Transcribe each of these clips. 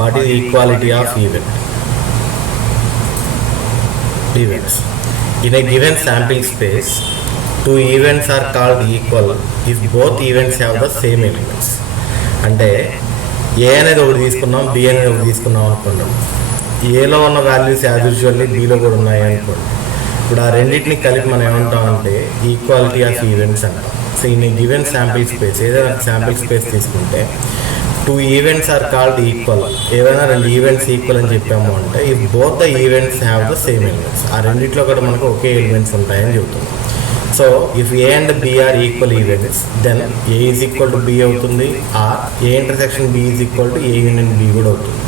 What is equality of events? In a given sampling space, two events are called equal if both events have the same elements. అంటే ఏ అనేది ఒకటి తీసుకున్నాం, B అనేది ఒకటి తీసుకున్నాం అనుకున్నాం. ఏలో ఉన్న వాల్యూస్ యాజ్ యూజువల్లీ బీలో కూడా ఉన్నాయి అనుకోండి. ఇప్పుడు ఆ రెండింటిని కలిపి మనం ఏమంటామంటే ఈక్వాలిటీ ఆఫ్ ఈవెంట్స్ అంటాం. So in a given sample space, ఏదైనా శాంపిల్ స్పేస్ తీసుకుంటే two events are called equal, ఏదైనా రెండు ఈవెంట్స్ ఈక్వల్ అని చెప్పాము అంటే if both the events have the same elements, ఆ రెండింటిలో కూడా మనకు ఒకే ఎలిమెంట్స్ ఉంటాయని చెబుతుంది. So if A and B are equal events then A is equal to B అవుతుంది, or A intersection B is equal to A union B కూడా అవుతుంది.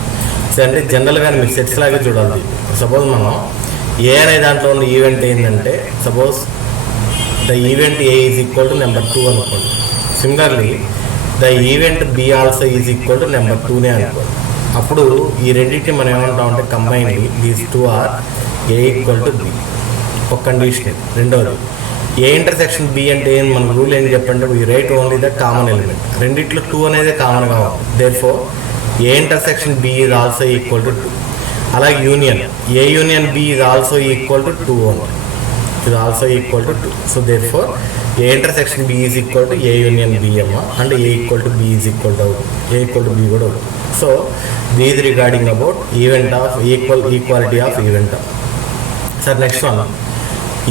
సో అంటే జనరల్గా మీరు సెట్స్ లాగే చూడాలి. సపోజ్ మనం ఏ అనే దాంట్లో ఉన్న ఈవెంట్ ఏంటంటే suppose the event A is equal to number 2 అనుకోండి. Similarly the event B also is equal to number 2నే అనుకోండి. అప్పుడు ఈ రెండింటిని మనం ఏమంటామంటే combinedly these two are A equal to B. ఒక కండిషన్. రెండవది ఏ ఇంటర్సెక్షన్ బి అంటే ఏం, మన రూల్ ఏం చెప్పండి, we write only the common element. రెండిట్లో 2 అనేది కామన్గా ఉంది. Therefore A intersection B is also equal to 2. అలాగే union A union B is also equal to 2 ఉంది. ఇది also equal to 2. So therefore A intersection B is equal to A union B అమ్మ, and A equal to B is equal to A equal to B కూడా అవుతుంది. So these regarding about event of equality of event. Sir next one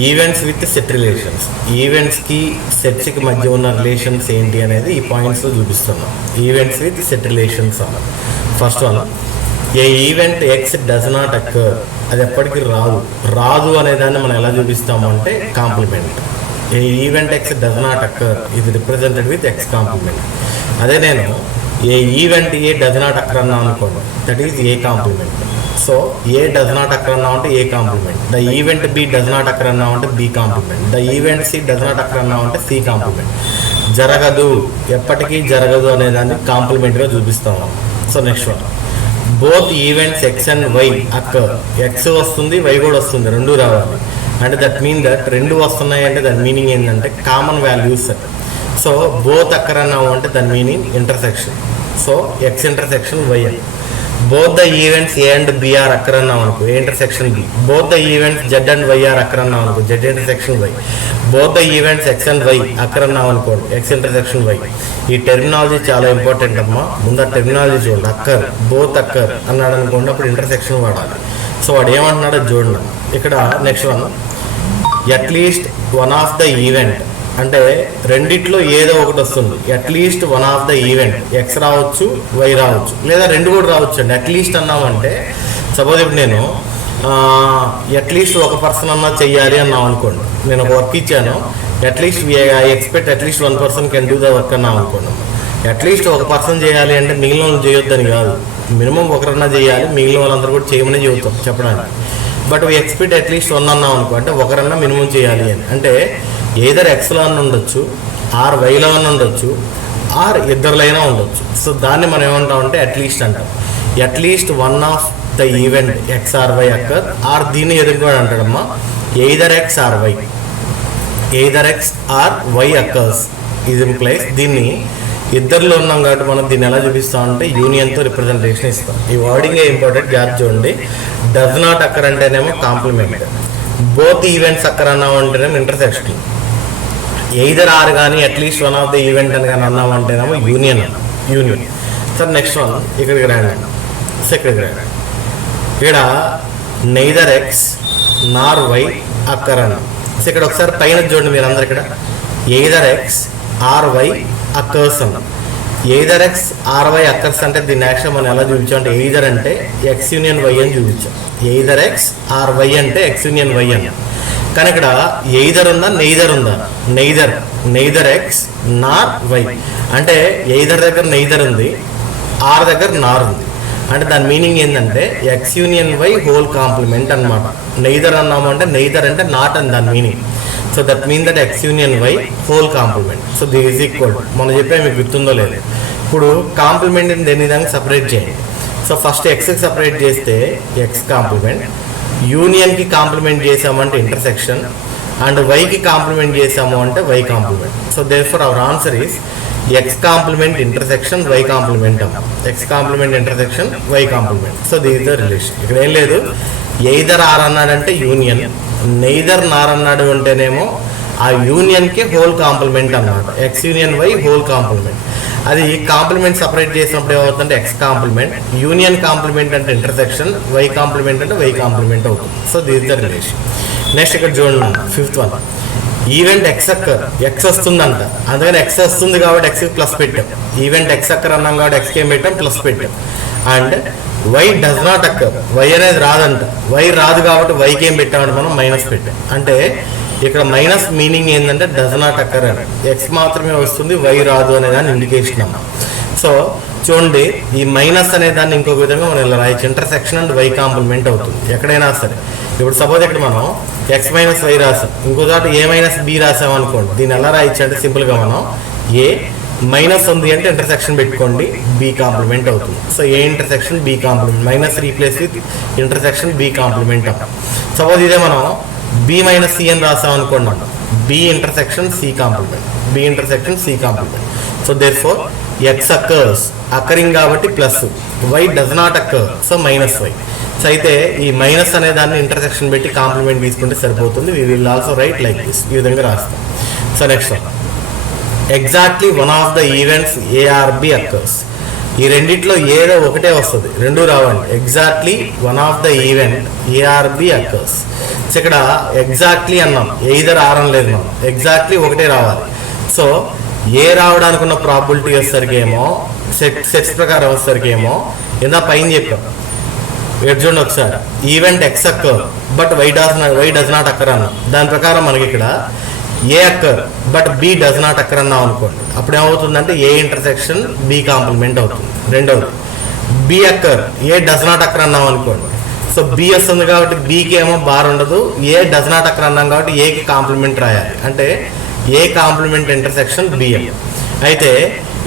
events with set relations. ఈవెంట్స్కి సెట్స్కి మధ్య ఉన్న relations ఏంటి అనేది ఈ పాయింట్స్లో చూపిస్తున్నాం. ఈవెంట్స్ విత్ సెట్ రిలేషన్స్ అన్న. First one a event X does not occur, అది ఎప్పటికీ రాదు అనేదాన్ని మనం ఎలా చూపిస్తాము అంటే complement. A event X does not occur ఇది రిప్రజెంటెడ్ విత్ ఎక్స్ కాంప్లిమెంట్. అదే నేను a event A does not occur అన్నా అనుకోండి, that is A complement. So A does not occur అన్నా అంటే A complement. The event B does not occur అన్నా అంటే B complement. The event C does not occur అన్నా అంటే C complement. జరగదు, ఎప్పటికీ జరగదు అనేదాన్ని కాంప్లిమెంట్గా చూపిస్తాము. So next one both events X and Y occur. X వస్తుంది, వై కూడా వస్తుంది, రెండు రావాలి. అంటే దట్ మీన్ దట్ రెండు వస్తున్నాయి అంటే దాని మీనింగ్ ఏంటంటే common values. So both occur అన్నాము అంటే దాని meaning intersection. So X intersection Y అని. Both the events A and B are occur అన్నాం అనుకో, A intersection B. Both the events Z and Y are occur అన్నాం అనుకో, Z intersection Y. Both the events X and Y occur అన్నాం అనుకోండి, X intersection Y. ఈ terminology చాలా important అమ్మా. ముందు ఆ టెర్మినాలజీ చూడండి. అక్కర్ బోత్ అక్కర్ అన్నాడు అనుకోండి, అప్పుడు ఇంటర్సెక్షన్ వాడాలి. సో వాడు ఏమంటున్నాడో చూడండి. ఇక్కడ next one at least one of the event అంటే రెండిట్లో ఏదో ఒకటి వస్తుంది. At least one of the event X రావచ్చు, వై రావచ్చు, లేదా రెండు కూడా రావచ్చు అండి. అట్లీస్ట్ అన్నామంటే సపోజ్ ఇప్పుడు నేను అట్లీస్ట్ ఒక పర్సన్ అన్నా చెయ్యాలి అన్నాం అనుకోండి. నేను ఒక వర్క్ ఇచ్చాను, at least I expect at least 1 person can do the work అన్నాం అనుకోండి. అట్లీస్ట్ ఒక పర్సన్ చేయాలి అంటే మిగిలిన వాళ్ళు చేయొద్దని కాదు, మినిమం ఒకరన్నా చేయాలి, మిగిలిన వాళ్ళందరూ కూడా చేయమని చెబుతాం చెప్పడానికి. బట్ వీ ఎక్స్పెక్ట్ అట్లీస్ట్ 1 అన్నాం అనుకో, అంటే ఒకరన్నా మినిమం చేయాలి అని. అంటే ఏదర్ ఎక్స్లో అని ఉండొచ్చు, ఆర్ వైలో అని ఉండొచ్చు, ఆర్ ఇద్దరులైనా ఉండొచ్చు. సో దాన్ని మనం ఏమంటామంటే అట్లీస్ట్ అంటాం. At least one of the event X or Y occur, or దీన్ని ఎదుర్కొని అంటాడమ్మా either X or Y. Either X or Y occurs ఇది ఇంప్లైస్. దీన్ని ఇద్దరిలో ఉన్నాం కాబట్టి మనం దీన్ని ఎలా చూపిస్తామంటే యూనియన్తో రిప్రజెంటేషన్ ఇస్తాం. ఈ వర్డింగ్ ఇంపార్టెంట్, గ్యాప్ చూడండి. డస్ నాట్ అక్కర్ అంటేనేమో కాంప్లిమెంట్, బోత్ ఈవెంట్స్ అక్కర్ అన్నాం అంటేనేమో ఇంటర్సెక్షన్, ఎయిదర్ ఆర్ కానీ at least one of the event అని కానీ అన్నాం అంటేనేమో యూనియన్. సార్ నెక్స్ట్ వన్ ఇక్కడికి రండి. సో ఇక్కడికి రండి. ఇక్కడ neither X nor Y occur అన్నాం. సో ఇక్కడ ఒకసారి పైన చూడండి మీరు అందరు. ఇక్కడ either X or Y occurs అన్నాం. Either X or Y occurs అంటే దీన్ని యాక్చువల్ మనం ఎలా చూపించాం అంటే ఎయిదర్ అంటే ఎక్స్ యూనియన్ వై అని చూపించాం. ఎయిదర్ ఎక్స్ ఆర్ వై అంటే ఎక్స్ యూనియన్ వై అన్నాం. కానీ ఇక్కడ ఎయిదర్ ఉందా నెయిదర్ ఉందా? నెయిదర్ ఎక్స్ నార్ వై అంటే ఎయిదర్ దగ్గర నెయిదర్ ఉంది, ఆర్ దగ్గర నార్ ఉంది. అంటే దాని మీనింగ్ ఏంటంటే X union Y whole complement అనమాట. నెయిదర్ అన్నాము అంటే నెయిదర్ అంటే నాట్ అని దాని meaning. So that mean that X union Y whole complement. So this is equal మనం చెప్పే మీకు గుర్తుందో లేదు. ఇప్పుడు కాంప్లిమెంట్ని దేని విధంగా సపరేట్ చేయండి. సో ఫస్ట్ ఎక్స్కి సపరేట్ చేస్తే ఎక్స్ కాంప్లిమెంట్, యూనియన్కి కాంప్లిమెంట్ చేసామంటే ఇంటర్సెక్షన్, అండ్ వైకి కాంప్లిమెంట్ చేసాము అంటే Y complement. So therefore our answer is X complement intersection Y complement అన్నాం. X complement intersection Y complement. So this the relation. ఇక్కడ ఏం లేదు, ఎయిదర్ ఆర్ అన్నాడంటే యూనియన్, నెయిదర్ నార్ అన్నాడు అంటేనేమో ఆ యూనియన్కి హోల్ కాంప్లిమెంట్ అన్నమాట. X union Y whole complement. అది కాంప్లిమెంట్ సపరేట్ చేసినప్పుడు ఏమవుతుందంటే ఎక్స్ కాంప్లిమెంట్, యూనియన్ కాంప్లిమెంట్ అంటే ఇంటర్సెక్షన్, వై కాంప్లిమెంట్ అంటే వై కాంప్లిమెంట్ అవుతుంది. So this the relation. Next ఇక్కడ చూడండి, fifth one, event X occur, X వస్తుందంట, అందుకని ఎక్స్ వస్తుంది కాబట్టి ఎక్స్కి ప్లస్ పెట్టాం. ఈవెంట్ ఎక్స్ అక్కర్ అన్నాం కాబట్టి ఎక్స్కి ఏం పెట్టాం, ప్లస్ పెట్టాం. And Y does not occur, Y అనేది రాదంట, వై రాదు కాబట్టి వైకి ఏం పెట్టామంటే మనం మైనస్ పెట్టాం. అంటే ఇక్కడ మైనస్ మీనింగ్ ఏంటంటే డస్ నాట్ అక్కర్ అని, ఎక్స్ మాత్రమే వస్తుంది వై రాదు అనే దాన్ని ఇండికేషన్ అన్నమాట. సో చూడండి, ఈ మైనస్ అనే దాన్ని ఇంకొక విధంగా మనం ఇలా రాయొచ్చు, ఇంటర్సెక్షన్ అండ్ వై కాంప్లిమెంట్ అవుతుంది ఎక్కడైనా సరే. ఇప్పుడు సపోజ్ ఇక్కడ మనం ఎక్స్ మైనస్ వై రాసాం, ఇంకో చోట ఏ మైనస్ బి రాసాం అనుకోండి, దీన్ని ఎలా రాయొచ్చు అంటే సింపుల్గా మనం ఏ మైనస్ ఉంది అంటే ఇంటర్సెక్షన్ పెట్టుకోండి, బి కాంప్లిమెంట్ అవుతుంది. So A intersection B complement, minus replace with intersection B complement అవ్వం. సపోజ్ ఇదే మనం బి మైనస్ సి అని రాసాం అనుకోండి, B intersection C complement, B intersection C complement. So therefore X occurs, occurring కాబట్టి plus, Y does not occur, so minus Y. So అయితే ఈ minus అనే దాన్ని ఇంటర్సెక్షన్ పెట్టి కాంప్లిమెంట్ తీసుకుంటే సరిపోతుంది. We will also write like this, ఈ విధంగా రాస్తాం. So next one, exactly one of the events A or B occurs. ఈ రెండిట్లో ఏదో ఒకటే వస్తుంది, రెండు రావండి. Exactly one of the event A or B occurs. So ఇక్కడ ఎగ్జాక్ట్లీ అన్నాం, ఎయిదర్ ఆర్ అని లేదు, మనం ఎగ్జాక్ట్లీ ఒకటే రావాలి. సో ఏ రావడానికి ఉన్న ప్రాబిలిటీ వచ్చేసరికి ఏమో సెట్స్ ప్రకారం వచ్చేసరికి ఏమో ఇందా పైన చెప్పాం, చూడండి ఒకసారి, event X occur but Y does not occur అన్నాం. దాని ప్రకారం మనకి ఇక్కడ A occur but B does not occur అన్నాం అనుకోండి, అప్పుడు ఏమవుతుందంటే ఏ ఇంటర్సెక్షన్ బి కాంప్లిమెంట్ అవుతుంది. రెండవది B occur A does not occur అన్నాం అనుకోండి, సో బి వస్తుంది కాబట్టి బికి ఏమో బార్ ఉండదు, ఏ డస్ నాట్ అక్కర్ అన్నాం కాబట్టి ఏకి కాంప్లిమెంట్ రాయాలి, అంటే ఏ కాంప్లిమెంట్ ఇంటర్సెక్షన్ బిఎం. అయితే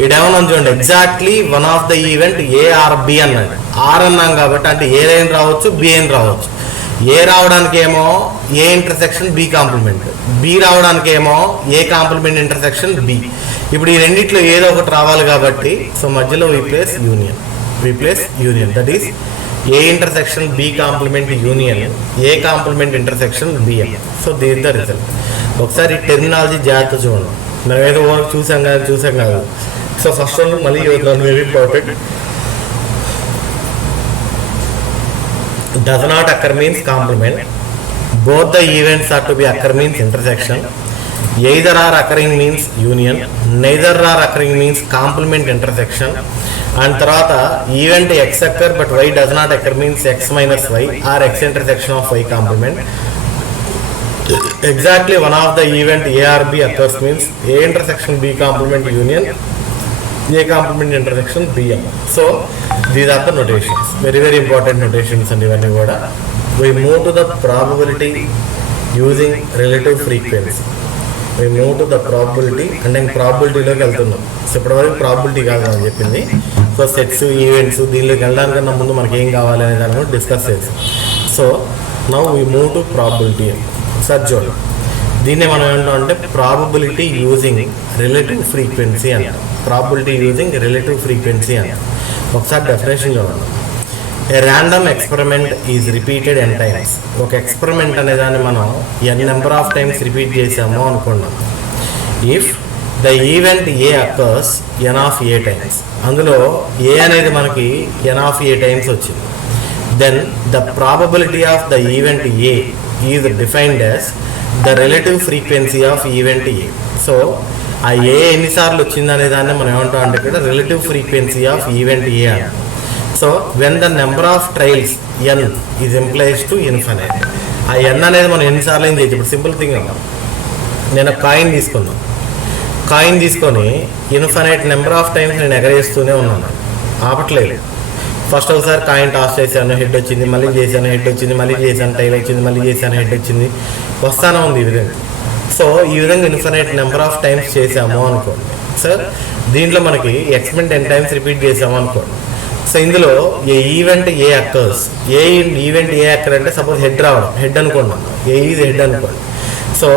ఇడేమన్నా చూడండి, exactly one of the event A or B అన్నాడు, ఆర్ అన్నాం కాబట్టి అంటే ఏ లైన్ రావచ్చు బి అయిన రావచ్చు. ఏ రావడానికి ఏమో A intersection B complement, B రావడానికి ఏమో ఏ కాంప్లిమెంట్ ఇంటర్సెక్షన్ బి. ఇప్పుడు ఈ రెండిట్లో ఏదో ఒకటి రావాలి కాబట్టి సో మధ్యలో replace union, that is A intersection B complement union A complement intersection BM. So this the result. ఒకసారి టెర్మినాలజీ జాగ్రత్త చూడండి, మనం ఏదో వరకు చూసాం కాదు. సో ఫస్ట్ వన్ మళ్ళీ very important. Does not occur means complement. Both the events are to be occur means intersection. Either are occurring means union. Neither are occurring means complement intersection. And tarvata event x occur but y does not occur means x minus y or x intersection of y complement. Exactly one of the event A or B occurs means A intersection B complement union A complement intersection BM. So these are the notations, very important notations. And even we move to the probability using relative frequency. We move to the probability and then probability lo keltunnam. So ippadi probability kaadu ani cheppindi. So sets events దీనిలో వెళ్ళడానికన్నా ముందు మనకి ఏం కావాలి అనే దాన్ని discuss చేసాం. So now we move to probability. Sir చూడండి, దీన్ని మనం ఏమంటాం అంటే ప్రాబబిలిటీ యూజింగ్ రిలేటివ్ ఫ్రీక్వెన్సీ అంటాం. ప్రాబబిలిటీ యూజింగ్ రిలేటివ్ ఫ్రీక్వెన్సీ అంటాం. ఒకసారి డెఫినేషన్ చూడండి. A random experiment is repeated n times. ఒక ఎక్స్పెరిమెంట్ అనే దాన్ని మనం n number of times repeat చేసాము అనుకున్నాం. If the event A occurs n of A times, అందులో ఏ అనేది మనకి ఎన్ ఆఫ్ ఏ టైమ్స్ వచ్చింది, then the probability of the event A is defined as the relative frequency of event A. So ఆ ఏ ఎన్నిసార్లు వచ్చింది అనే దాన్ని మనం ఏమంటాం అంటే ఇక్కడ relative frequency of event A అంటాం. So when the number of trials n is employs to infinite. ఆ ఎన్ అనేది మనం ఎన్నిసార్లు ఏం చేయొచ్చు. ఇప్పుడు సింపుల్ థింగ్ అన్నాం, నేను కాయిన్ తీసుకొని ఇన్ఫినైట్ నెంబర్ ఆఫ్ టైమ్స్ నేను ఎగరేస్తూనే ఉన్నాను, ఆపట్లేదు. ఫస్ట్ ఒకసారి కాయిన్ టాస్ చేశాను, హెడ్ వచ్చింది, మళ్ళీ చేశాను, హెడ్ వచ్చింది, మళ్ళీ చేశాను, టైల్ వచ్చింది, మళ్ళీ చేశాను, హెడ్ వచ్చింది, వస్తానే ఉంది ఈ విధంగా. సో ఈ విధంగా ఇన్ఫినైట్ నెంబర్ ఆఫ్ టైమ్స్ చేసాము అనుకోండి. సార్ దీంట్లో మనకి ఎక్స్పెరిమెంట్ 10 టైమ్స్ రిపీట్ చేసాము అనుకోండి. సో ఇందులో a event A occurs, a event A occur అంటే సపోజ్ హెడ్ రావడం, హెడ్ అనుకోండి, ఏ ఈజ్ హెడ్ అనుకోండి. So so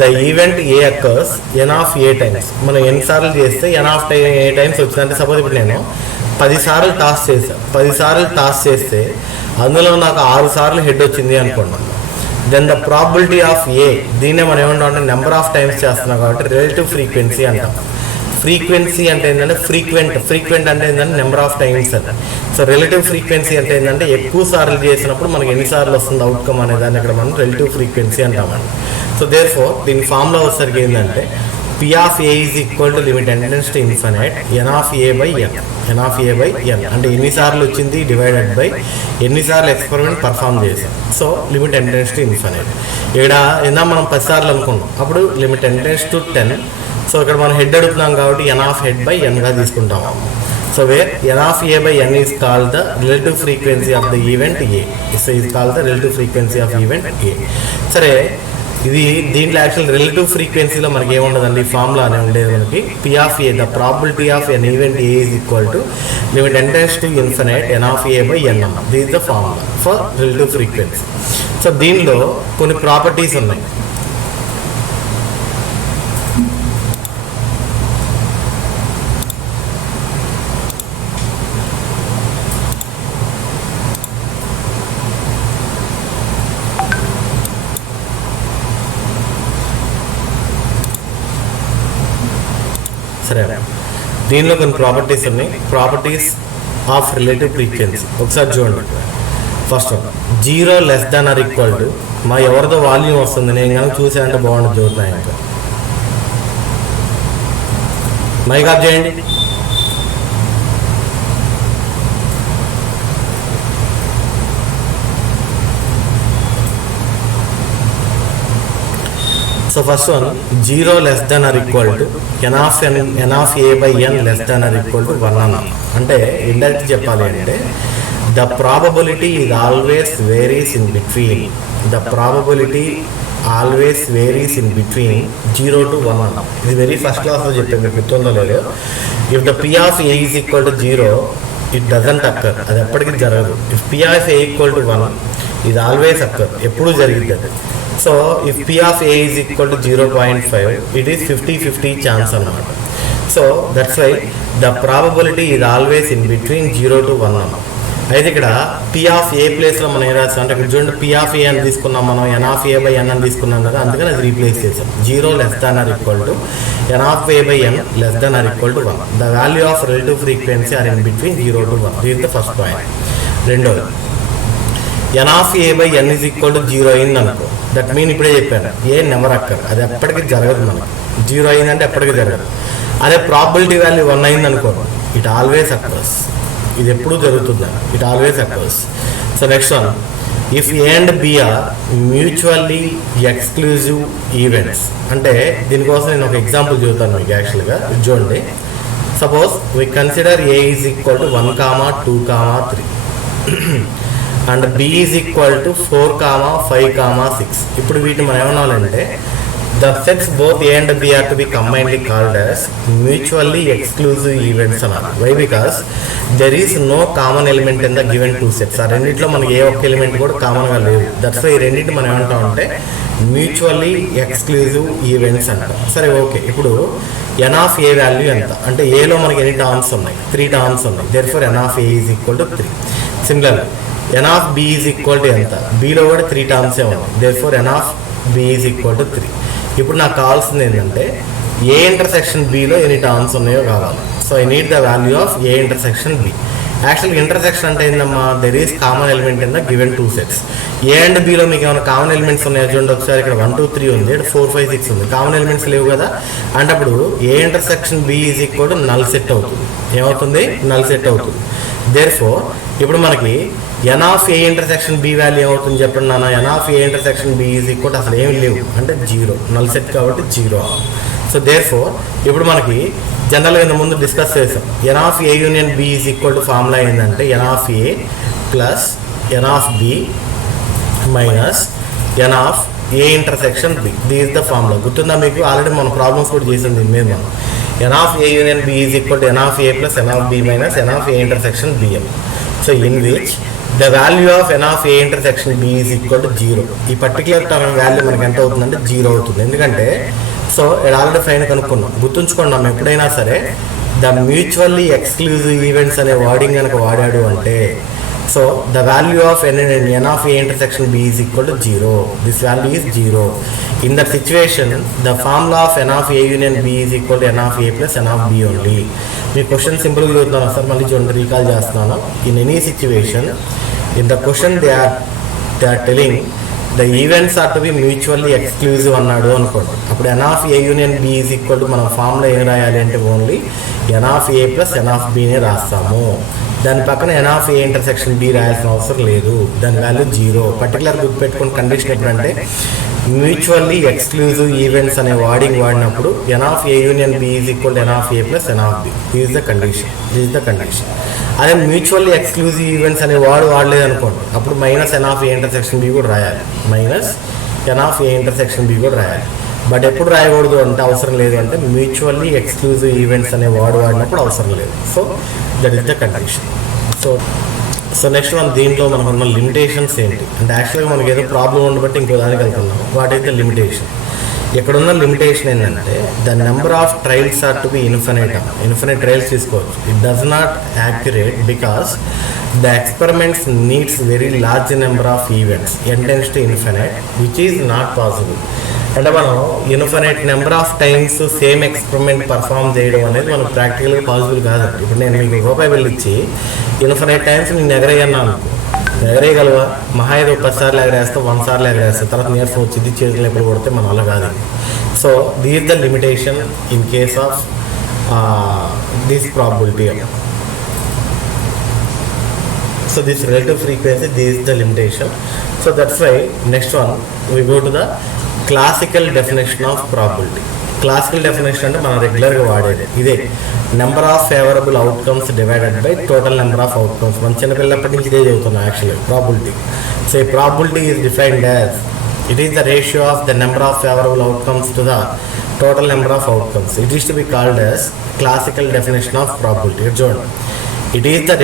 the event A occurs n of A times. మనం ఎన్నిసార్లు చేస్తే ఎన్ ఆఫ్ ఏ టైమ్స్ వచ్చిందంటే సపోజ్ ఇప్పుడు నేను 10 సార్లు టాస్ చేశాను. 10 సార్లు టాస్ చేస్తే అందులో నాకు 6 సార్లు హెడ్ వచ్చింది అనుకున్నాను. దెన్ ద ప్రాబిలిటీ ఆఫ్ ఏ, దీన్నే మనం ఏమంటాం అంటే నెంబర్ ఆఫ్ టైమ్స్ చేస్తున్నాం కాబట్టి రిలేటివ్ ఫ్రీక్వెన్సీ అంటాం. ఫ్రీక్వెన్సీ అంటే ఏంటంటే ఫ్రీక్వెంట్ అంటే ఏంటంటే నెంబర్ ఆఫ్ టైమ్స్ అని. సో రిలేటివ్ ఫ్రీక్వెన్సీ అంటే ఏంటంటే ఎక్కువ సార్లు చేసినప్పుడు మనకి ఎన్నిసార్లు వస్తుంది అవుట్కమ్ అనే దాన్ని ఇక్కడ మనం రిలేటివ్ ఫ్రీక్వెన్సీ అంటామండి. సో దేర్ ఫోర్ దీని ఫార్ములా వచ్చేసరికి ఏంటంటే P of A is equal to limit n tends to infinite n of A by n. n of A by n అంటే ఎన్నిసార్లు వచ్చింది డివైడెడ్ బై ఎన్నిసార్లు ఎక్స్పెరిమెంట్ పర్ఫామ్ చేసాం. So limit n tends to infinite. ఇక్కడ ఏందా మనం 10 సార్లు అనుకున్నాం, అప్పుడు limit n tends to 10. So ఇక్కడ మనం హెడ్ అడుగుతున్నాం కాబట్టి n of head by n గా తీసుకుంటాము. So where n of A by n is called the relative frequency of the event A. So is called the relative frequency of event A. సరే, ఇది దీంట్లో actual relative ఫ్రీక్వెన్సీలో మనకి ఏముండదండి, formula అనే ఉండేది మనకి P of A, the probability of N event A is equal to limit n tends to infinite n of A by n. This is the formula for relative frequency. So దీనిలో కొన్ని properties ఉన్నాయి. సరే, దీనిలో కొన్ని properties ఉన్నాయి. Properties of relative frequency ఒకసారి చూడండి. First 0 less than or equal to మా ఎవరిదో వాల్యూమ్ వస్తుంది, నేను కనుక చూసానంటే బాగుంటుంది చూస్తున్నాయి. ఇంకా మైక్ ఆఫ్ చేయండి. So first one 0 less than or equal to n of A by n less than or equal to 1 అన్నాం. అంటే ఇండైరెక్ట్ చెప్పాలి అంటే the probability is always varies in between, the probability always varies in between 0 to 1 అన్నాం. ఇది very first క్లాస్లో చెప్పాను, మీకు గుర్తుందో లేదో. If the P of A is equal to 0 it doesn't occur, అది ఎప్పటికీ జరగదు. If P of A equal to 1 ఇది ఆల్వేస్ అక్కర్, ఎప్పుడు జరిగింది అది. So if P of A is equal to 0.5 it is 50-50 chance అన్నమాట. So that's why the probability is always in between 0 to 1 అన్నాం. అయితే ఇక్కడ P of A ప్లేస్లో మనం ఏం రాస్తాం అంటే ఇక్కడ చూడండి P of A అని తీసుకున్నాం, మనం n of A by n అని తీసుకున్నాం కదా, అందుకని అది రీప్లేస్ చేసాం. 0 less than or equal to n of A by n less than or equal to 1. The value of relative frequency or in between 0 to 1. This is the first point. రెండోది n of A by n is equal to 0 అయింది అనుకో, that mean ఇప్పుడే చెప్పాను ఏ number అక్కర్, అది ఎప్పటికీ జరగదు. మనకి 0 అయిందంటే ఎప్పటికీ జరగదు. అదే ప్రాబిలిటీ వాల్యూ 1 అయింది అనుకో, ఇట్ ఆల్వేస్ అక్కర్స్, ఇది ఎప్పుడు జరుగుతుంది, it always occurs. So next one if A and B are mutually exclusive events. అంటే దీనికోసం నేను ఒక ఎగ్జాంపుల్ చెబుతాను మీకు. యాక్చువల్గా చూడండి, suppose we consider A is equal to 1, 2, 3 and B is equal to 4, 5, 6. ఇప్పుడు వీటిని మనం ఏమనాలంటే the sets both A and B are to be combinedly called as mutually exclusive events అన్నారు. Why? Because there is no common element in the given two sets. ఆ రెండింటిలో మనకి ఏ ఒక్క element కూడా కామన్గా లేదు. దట్స్ వై ఈ రెండింటి మనం ఏమంటామంటే మ్యూచువల్లీ ఎక్స్క్లూజివ్ ఈవెంట్స్ అంటాం. సరే, ఓకే. ఇప్పుడు n of A వాల్యూ ఎంత అంటే ఏలో మనకి ఎన్ని టర్మ్స్ ఉన్నాయి? 3 టర్మ్స్ ఉన్నాయి. Therefore n of A is equal to 3. Similarly n of B is equal to ఎంత? బీలో కూడా 3 టర్మ్సే ఉన్నాయి. Therefore n of B is equal to 3. ఇప్పుడు నాకు కావాల్సింది ఏంటంటే ఏ ఇంటర్సెక్షన్ బీలో ఎన్ని టర్మ్స్ ఉన్నాయో కావాలి. So I need the value of A intersection B. యాక్చువల్గా ఇంటర్సెక్షన్ అంటే ఏందమ్మా, there is common element in the given two sets. A and బిలో మీకు ఏమైనా కామన్ ఎలిమెంట్స్ ఉన్నాయో చూడండి ఒకసారి. ఇక్కడ 1, 2, 3 ఉంది, ఇక్కడ 4, 5, 6 ఉంది. కామన్ ఎలిమెంట్స్ లేవు కదా, అంటే అప్పుడు A intersection B is equal to null set అవుతుంది. ఏమవుతుంది? నల్ సెట్ అవుతుంది. దేర్ఫోర్ ఇప్పుడు మనకి n of A intersection B value ఏమవుతుంది చెప్పండి నాన్న? n of A intersection B is equal అసలు ఏమి లేవు అంటే 0, నల్ సెట్ కాబట్టి 0. సో దేర్ఫోర్ ఇప్పుడు మనకి జనరల్గా ఇంత ముందు డిస్కస్ చేసాం. n of A union B is equal to formula ఏంటంటే n of A plus n of B minus n of A intersection B. This is the formula. గుర్తుందా మీకు? ఆల్రెడీ మన ప్రాబ్లమ్స్ కూడా చేసాం దీని మీద మనం. n of A union B is equal to n of A plus n of B minus n of A intersection BM. So in which the value of n of A intersection B is equal to 0. ఈ particular term value మనకి ఎంత అవుతుందంటే 0 అవుతుంది. ఎందుకంటే so ఇక్కడ already fine కనుక్కున్నాం. గుర్తుంచుకోండి, మనం ఎప్పుడైనా సరే ద మ్యూచువల్లీ ఎక్స్క్లూజివ్ ఈవెంట్స్ అనే వర్డింగ్ కనుక వాడాడు అంటే so the value of n of A intersection B is equal to 0. This value is 0. In that situation the formula of n of A union B is equal to n of A plus n of B only. మీ question సింపుల్గా చదువుతున్నాను sir, మళ్ళీ చూడండి, recall చేస్తున్నాను. In any situation in the question they are telling the events are to be mutually exclusive అన్నాడు అనుకోండి. అప్పుడు n of A union B is equal to మనం ఫార్ములా ఏం రాయాలి అంటే only n of A plus n of బినే రాస్తాము. దాని పక్కన n of A intersection B రాయాల్సిన అవసరం లేదు. దాని వాల్యూ 0. పర్టికులర్ గుర్తుపెట్టుకుని కండిషన్ ఎప్పుడంటే మ్యూచువల్లీ ఎక్స్క్లూజివ్ ఈవెంట్స్ అనే వాడినప్పుడు n of A union B is equal to n of A plus n of B. This is the condition. అదే మ్యూచువల్లీ ఎక్స్క్లూజివ్ ఈవెంట్స్ అనే వాడలేదు అనుకోండి, అప్పుడు minus n of A intersection B కూడా రాయాలి. Minus n of A intersection B కూడా రాయాలి. But ఎప్పుడు రాయకూడదు అంటే అవసరం లేదు అంటే మ్యూచువల్లీ ఎక్స్క్లూజివ్ ఈవెంట్స్ అనే వాడినప్పుడు అవసరం లేదు. So that is the condition. So next one, దీంట్లో మనకున్న లిమిటేషన్స్ ఏంటి అంటే యాక్చువల్గా మనకి ఏదో ప్రాబ్లం ఉండబట్టి ఇంకో దానికి వెళ్తున్నాం. What is the limitation? ఇక్కడున్న లిమిటేషన్ ఏంటంటే the number of trials are to be infinite trials తీసుకోవచ్చు. It does not accurate because the experiments needs very large number of events n tends to infinite which is not possible. అంటే మనం infinite number of times same experiment perform చేయడం అనేది మనకు ప్రాక్టికల్గా possible కాదండి. ఇప్పుడు నేను మీకు రూపాయి బిల్లు ఇచ్చి ఇన్ఫినైట్ టైమ్స్ నేను ఎగరేయన్నాను, ఎగరేయగలవా? మహా ఏదో 10 సార్లు ఎగరేస్తాం, 100 సార్లు ఎగరేస్తాం, తర్వాత నీరసం వచ్చింది, చేతులు ఎప్పుడు కొడితే మన వల్ల కాదు. So this is the limitation in case of this probability. So this relative frequency, this is the limitation. So that's why next one we go to the classical definition of probability. Classical definition అంటే మనం రెగ్యులర్గా వాడేది ఇదే, number of favourable outcomes divided by total number of outcomes. మన చిన్నపిల్లప్పటి నుంచి ఇదే చదువుతున్నాం actually probability. So ఈ probability is defined as it is the ratio of the number of favourable outcomes to the total number of outcomes. It is to be called as classical definition of probability. చూడండి, it is the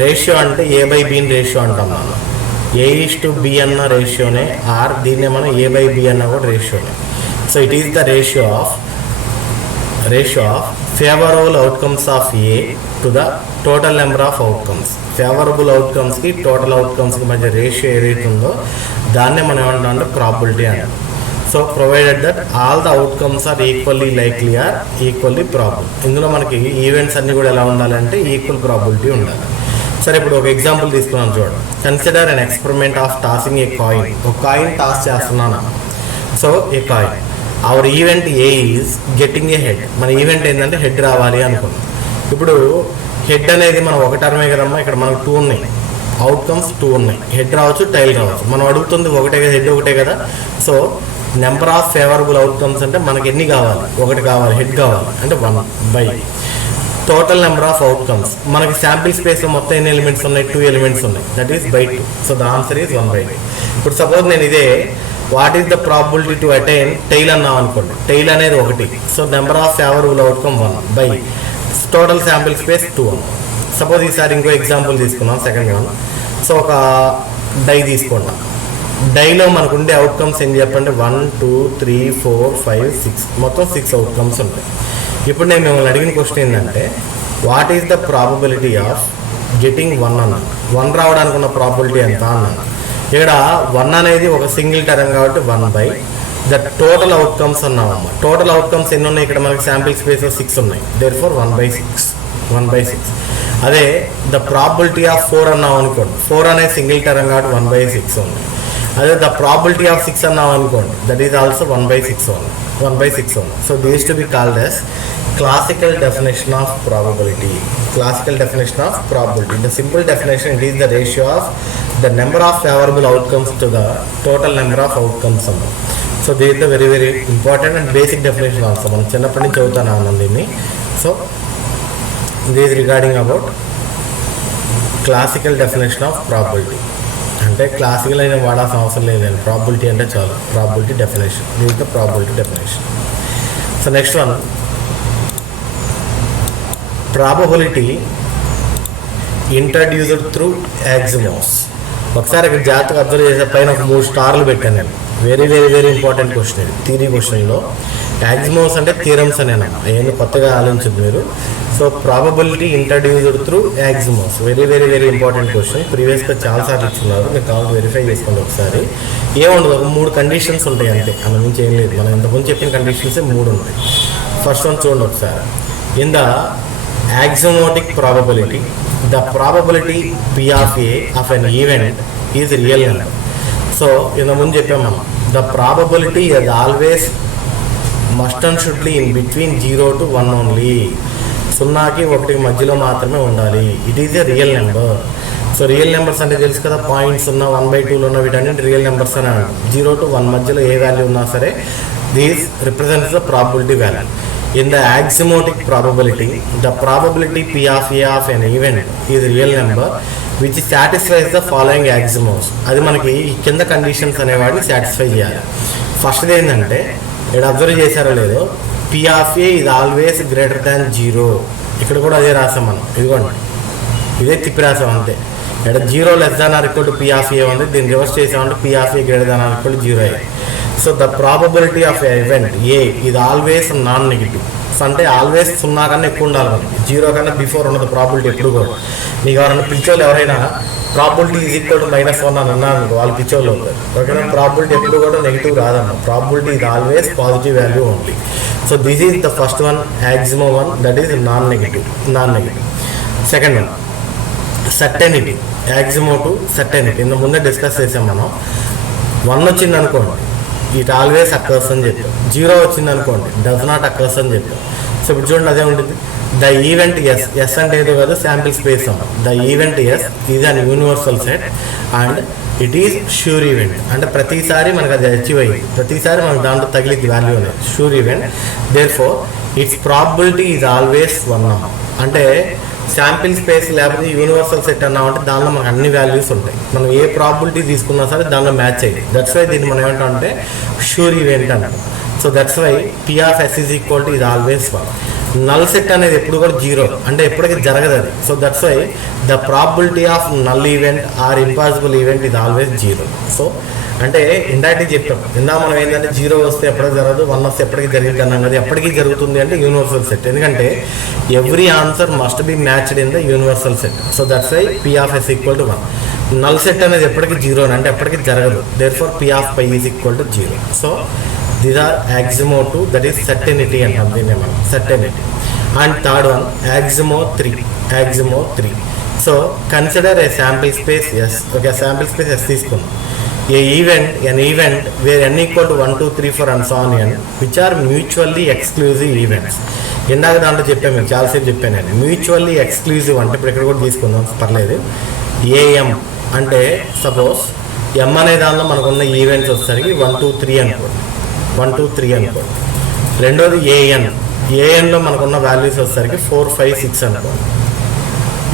ratio అంటే ఏ by బిని ratio అంటాం మనం. A/B అన్న రేషియోనే, are దీన్నే మనం A/B అన్న కూడా రేషియోనే. So it is the ratio of favourable outcomes of A to the total number of outcomes. Favourable అవుట్కమ్స్కి టోటల్ అవుట్కమ్స్కి మధ్య రేషియో ఏదైతే ఉందో దాన్నే మనం ఏమంటాం అంటే ప్రాబిలిటీ అంటాం. So provided that all the outcomes are equally likely or equally probable. ఇందులో మనకి ఈవెంట్స్ అన్నీ కూడా ఎలా ఉండాలంటే ఈక్వల్ ప్రాబిలిటీ ఉండాలి. సరే, ఇప్పుడు ఒక ఎగ్జాంపుల్ తీసుకున్నాను చూడండి. Consider an experiment of tossing A coin. ఒక కాయిన్ టాస్ చేస్తున్నాను. So A coin, hour event A is getting a head. మన ఈవెంట్ ఏంటంటే హెడ్ రావాలి అనుకున్నాం. ఇప్పుడు హెడ్ అనేది మనం ఒక టర్మే కదమ్మా, ఇక్కడ మనకు 2 ఉన్నాయి, అవుట్కమ్స్ 2 ఉన్నాయి. హెడ్ రావచ్చు, టైల్ రావచ్చు. మనం అడుగుతుంది ఒకటే కదా, హెడ్ ఒకటే కదా. So number of favourable outcomes అంటే మనకి ఎన్ని కావాలి? 1 కావాలి, హెడ్ కావాలి అంటే 1 by total number of outcomes. మనకి శాంపిల్ స్పేస్లో మొత్తం ఎన్ని ఎలిమెంట్స్ ఉన్నాయి? 2 ఎలిమెంట్స్ ఉన్నాయి. That is by 2. So the answer is 1/2. ఇప్పుడు సపోజ్ నేను ఇదే what is the probability to attain tail అన్నాం అనుకోండి. టైల్ అనేది 1. So number of favourable outcome 1 by total sample space 2. Suppose ఈసారి ఇంకో ఎగ్జాంపుల్ తీసుకున్నాం, సెకండ్ వన్. సో ఒక డై తీసుకుంటాం. డైలో మనకు ఉండే అవుట్కమ్స్ ఏం చెప్పండి? 1 2 3 4 5 6 మొత్తం 6 అవుట్కమ్స్ ఉంటాయి. ఇప్పుడు నేను మిమ్మల్ని అడిగిన క్వశ్చన్ ఏంటంటే what is the probability of getting 1 అన్నాను. 1 రావడానికి ఉన్న ప్రాబిలిటీ ఎంత అన్నాను. ఇక్కడ 1 అనేది ఒక సింగిల్ టర్మ్ కాబట్టి 1 బై ద టోటల్ అవుట్కమ్స్ అన్నామమ్మా. టోటల్ అవుట్కమ్స్ ఎన్ని ఉన్నాయి? ఇక్కడ మనకి శాంపిల్ స్పేస్ 6 ఉన్నాయి. దేర్ఫోర్ 1/6. అదే ద ప్రాబిలిటీ ఆఫ్ 4 అన్నాం అనుకోండి. 4 అనేది సింగిల్ టర్మ్ కాబట్టి 1/6 ఉంది. అదే ద ప్రాబిలిటీ ఆఫ్ 6 అన్నాం అనుకోండి, దట్ ఈస్ ఆల్సో 1/6 ఉంది. So these to be called as classical definition of probability. The simple definition, it is the ratio of the number of favorable outcomes to the total number of outcomes. So this is the very very important and basic definition also. మనం చిన్నప్పటి నుంచి చదువుతాను అన్నాను దీన్ని. So this is regarding about classical definition of probability. అంటే classical అయిన వాడాల్సిన అవసరం లేదండి. ప్రాబిలిటీ అంటే చాలు. Probability definition, this is the probability definition. So next one, probability introduced through axioms. ఒకసారి ఇక్కడ జాగ్రత్తగా అబ్జర్వ్ చేసే పైన ఒక 3 స్టార్లు పెట్టాను నేను. Very very very important question ఇది, థియరీ క్వశ్చన్లో. యాక్సిమోస్ అంటే థియరమ్స్ అనేనా, ఏమి కొత్తగా ఆలోచించదు మీరు. So probability introduced through axioms, very very very important question. ప్రీవియస్గా చాలాసార్లు ఇచ్చున్నారు, మీరు కావాలి వెరిఫై చేసుకోండి ఒకసారి. ఏముండదు, ఒక 3 కండిషన్స్ ఉంటాయి అంతే, అన్న నుంచి ఏం లేదు. మనం ఇంతకుముందు చెప్పిన కండిషన్సే 3 ఉంటాయి. ఫస్ట్ వన్ చూడండి ఒకసారి. In the axiomatic probability, the probability P of A of an event is real number. So in the ముందు చెప్పాం మనం, the probability is always must and should be in between 0 to 1 only. 0కి 1కి మధ్యలో మాత్రమే ఉండాలి. It is a real number. So real numbers అంటే తెలుసు కదా, పాయింట్స్ ఉన్న 1/2లో ఉన్న వీటన్నిటి రియల్ నెంబర్స్ అని అంటారు. 0 to 1 మధ్యలో ఏ వాల్యూ ఉన్నా సరే these represents the probability value. In the axiomatic probability, the probability P of A of an event is a real number which satisfies the following axioms. అది మనకి ఈ కింద కండిషన్స్ అనేవాడిని సాటిస్ఫై చేయాలి. ఫస్ట్ ఏంటంటే, ఇక్కడ అబ్జర్వ్ చేశారో లేదో, P of A is always greater than 0. ఇక్కడ కూడా అదే రాసాం మనం, ఇదిగోండి ఇదే తిప్పి రాసాం అంతే. ఇక్కడ 0 less than or equal to P of A ఉంది, దీన్ని రివర్స్ చేసామంటే P of A greater than or equal to 0 అయ్యాయి. So the probability of event A ఇది ఆల్వేస్ నాన్ నెగిటివ్. సో అంటే ఆల్వేస్ 0 కన్నా ఎక్కువ ఉండాలి మనకి, 0 కన్నా బిఫోర్ ఉన్నది ప్రాబిలిటీ ఎప్పుడు కూడా. మీకు ఎవరైనా పిచ్చోళ్ళు ఎవరైనా ప్రాబిలిటీ ఈజ్ ఈక్వల్ టు -1 అని అన్నారు, వాళ్ళు పిచ్చోళ్ళు అవుతారు. ఓకేనా, ప్రాబిలిటీ ఎప్పుడు కూడా నెగిటివ్ రాదన్న, ప్రాబిలిటీ ఇది always positive value only. So this is the first one, axiom 1, that is non negative. Second one certainty, axiom 2 certainty. ఇంత ముందే డిస్కస్ చేసాం మనం. 1 వచ్చింది అనుకోండి, ఇట్ ఆల్వేస్ అక్కర్స్ అని చెప్పాం. 0 వచ్చింది అనుకోండి, డస్ నాట్ అక్కర్స్ అని చెప్పాం. సో ఇప్పుడు చూడండి అదే ఉంటుంది. ద ఈవెంట్ ఎస్, ఎస్ అంటే ఏదో కాదు, శాంపిల్ స్పేస్ అన్నాం. The event S is an universal set and it is sure event. అంటే ప్రతిసారి మనకు అది అచీవ్ అయ్యి, ప్రతిసారి మనకు దాంట్లో తగిలిద్ది వాల్యూ అనేది sure event. Therefore its probability is always 1. అంటే శాంపిల్ స్పేస్ లేకపోతే యూనివర్సల్ సెట్ అన్నామంటే దానిలో మనకు అన్ని వాల్యూస్ ఉంటాయి. మనం ఏ ప్రాబిలిటీ తీసుకున్నా సరే దానిలో మ్యాచ్ అయ్యింది. దట్స్ వై దీన్ని మనం ఏమంటాం అంటే ష్యూర్ ఈవెంట్ అంటాం. So that's why P of S is equal to ఇది ఆల్వేస్ 1. నల్ సెట్ అనేది ఎప్పుడు కూడా 0, అంటే ఎప్పటికీ జరగదు అది. So that's why the probability of null event or impossible event ఇది ఆల్వేస్ 0. సో అంటే ఇండైరెక్ట్గా చెప్పాం, ఇందా మనం ఏంటంటే 0 వస్తే ఎప్పటికీ జరగదు, 1 వస్తే ఎప్పటికీ జరిగింది అన్నాం కదా. ఎప్పటికీ జరుగుతుంది అంటే యూనివర్సల్ సెట్, ఎందుకంటే every answer must be matched in the universal set. So that's why P of S equal to 1. Null set అనేది ఎప్పటికీ 0 అంటే ఎప్పటికీ జరగదు, therefore P of Pi is equal to 0. So these are axiom 2, that is certainty అంటాం దీన్ని మనం, certainty. And third one axiom 3. So consider a sample space S. Okay, sample space S తీసుకున్నాం. an event where n equal to 1, 2, 3, 4 and so on n, which are mutually exclusive events. ఇందాక దాంట్లో చెప్పాను, మీకు చాలాసేపు చెప్పాను నేను. మ్యూచువల్లీ ఎక్స్క్లూజివ్ అంటే ఇప్పుడు ఇక్కడ కూడా తీసుకుందాం పర్లేదు. AM అంటే సపోజ్ M అనే దానిలో మనకున్న ఈవెంట్స్ వచ్చేసరికి 1, 2, 3 అనుకోండి, 1, 2, 3 అనుకోండి. రెండోది ANలో మనకున్న వాల్యూస్ వచ్చేసరికి 4, 5, 6 అనుకోండి.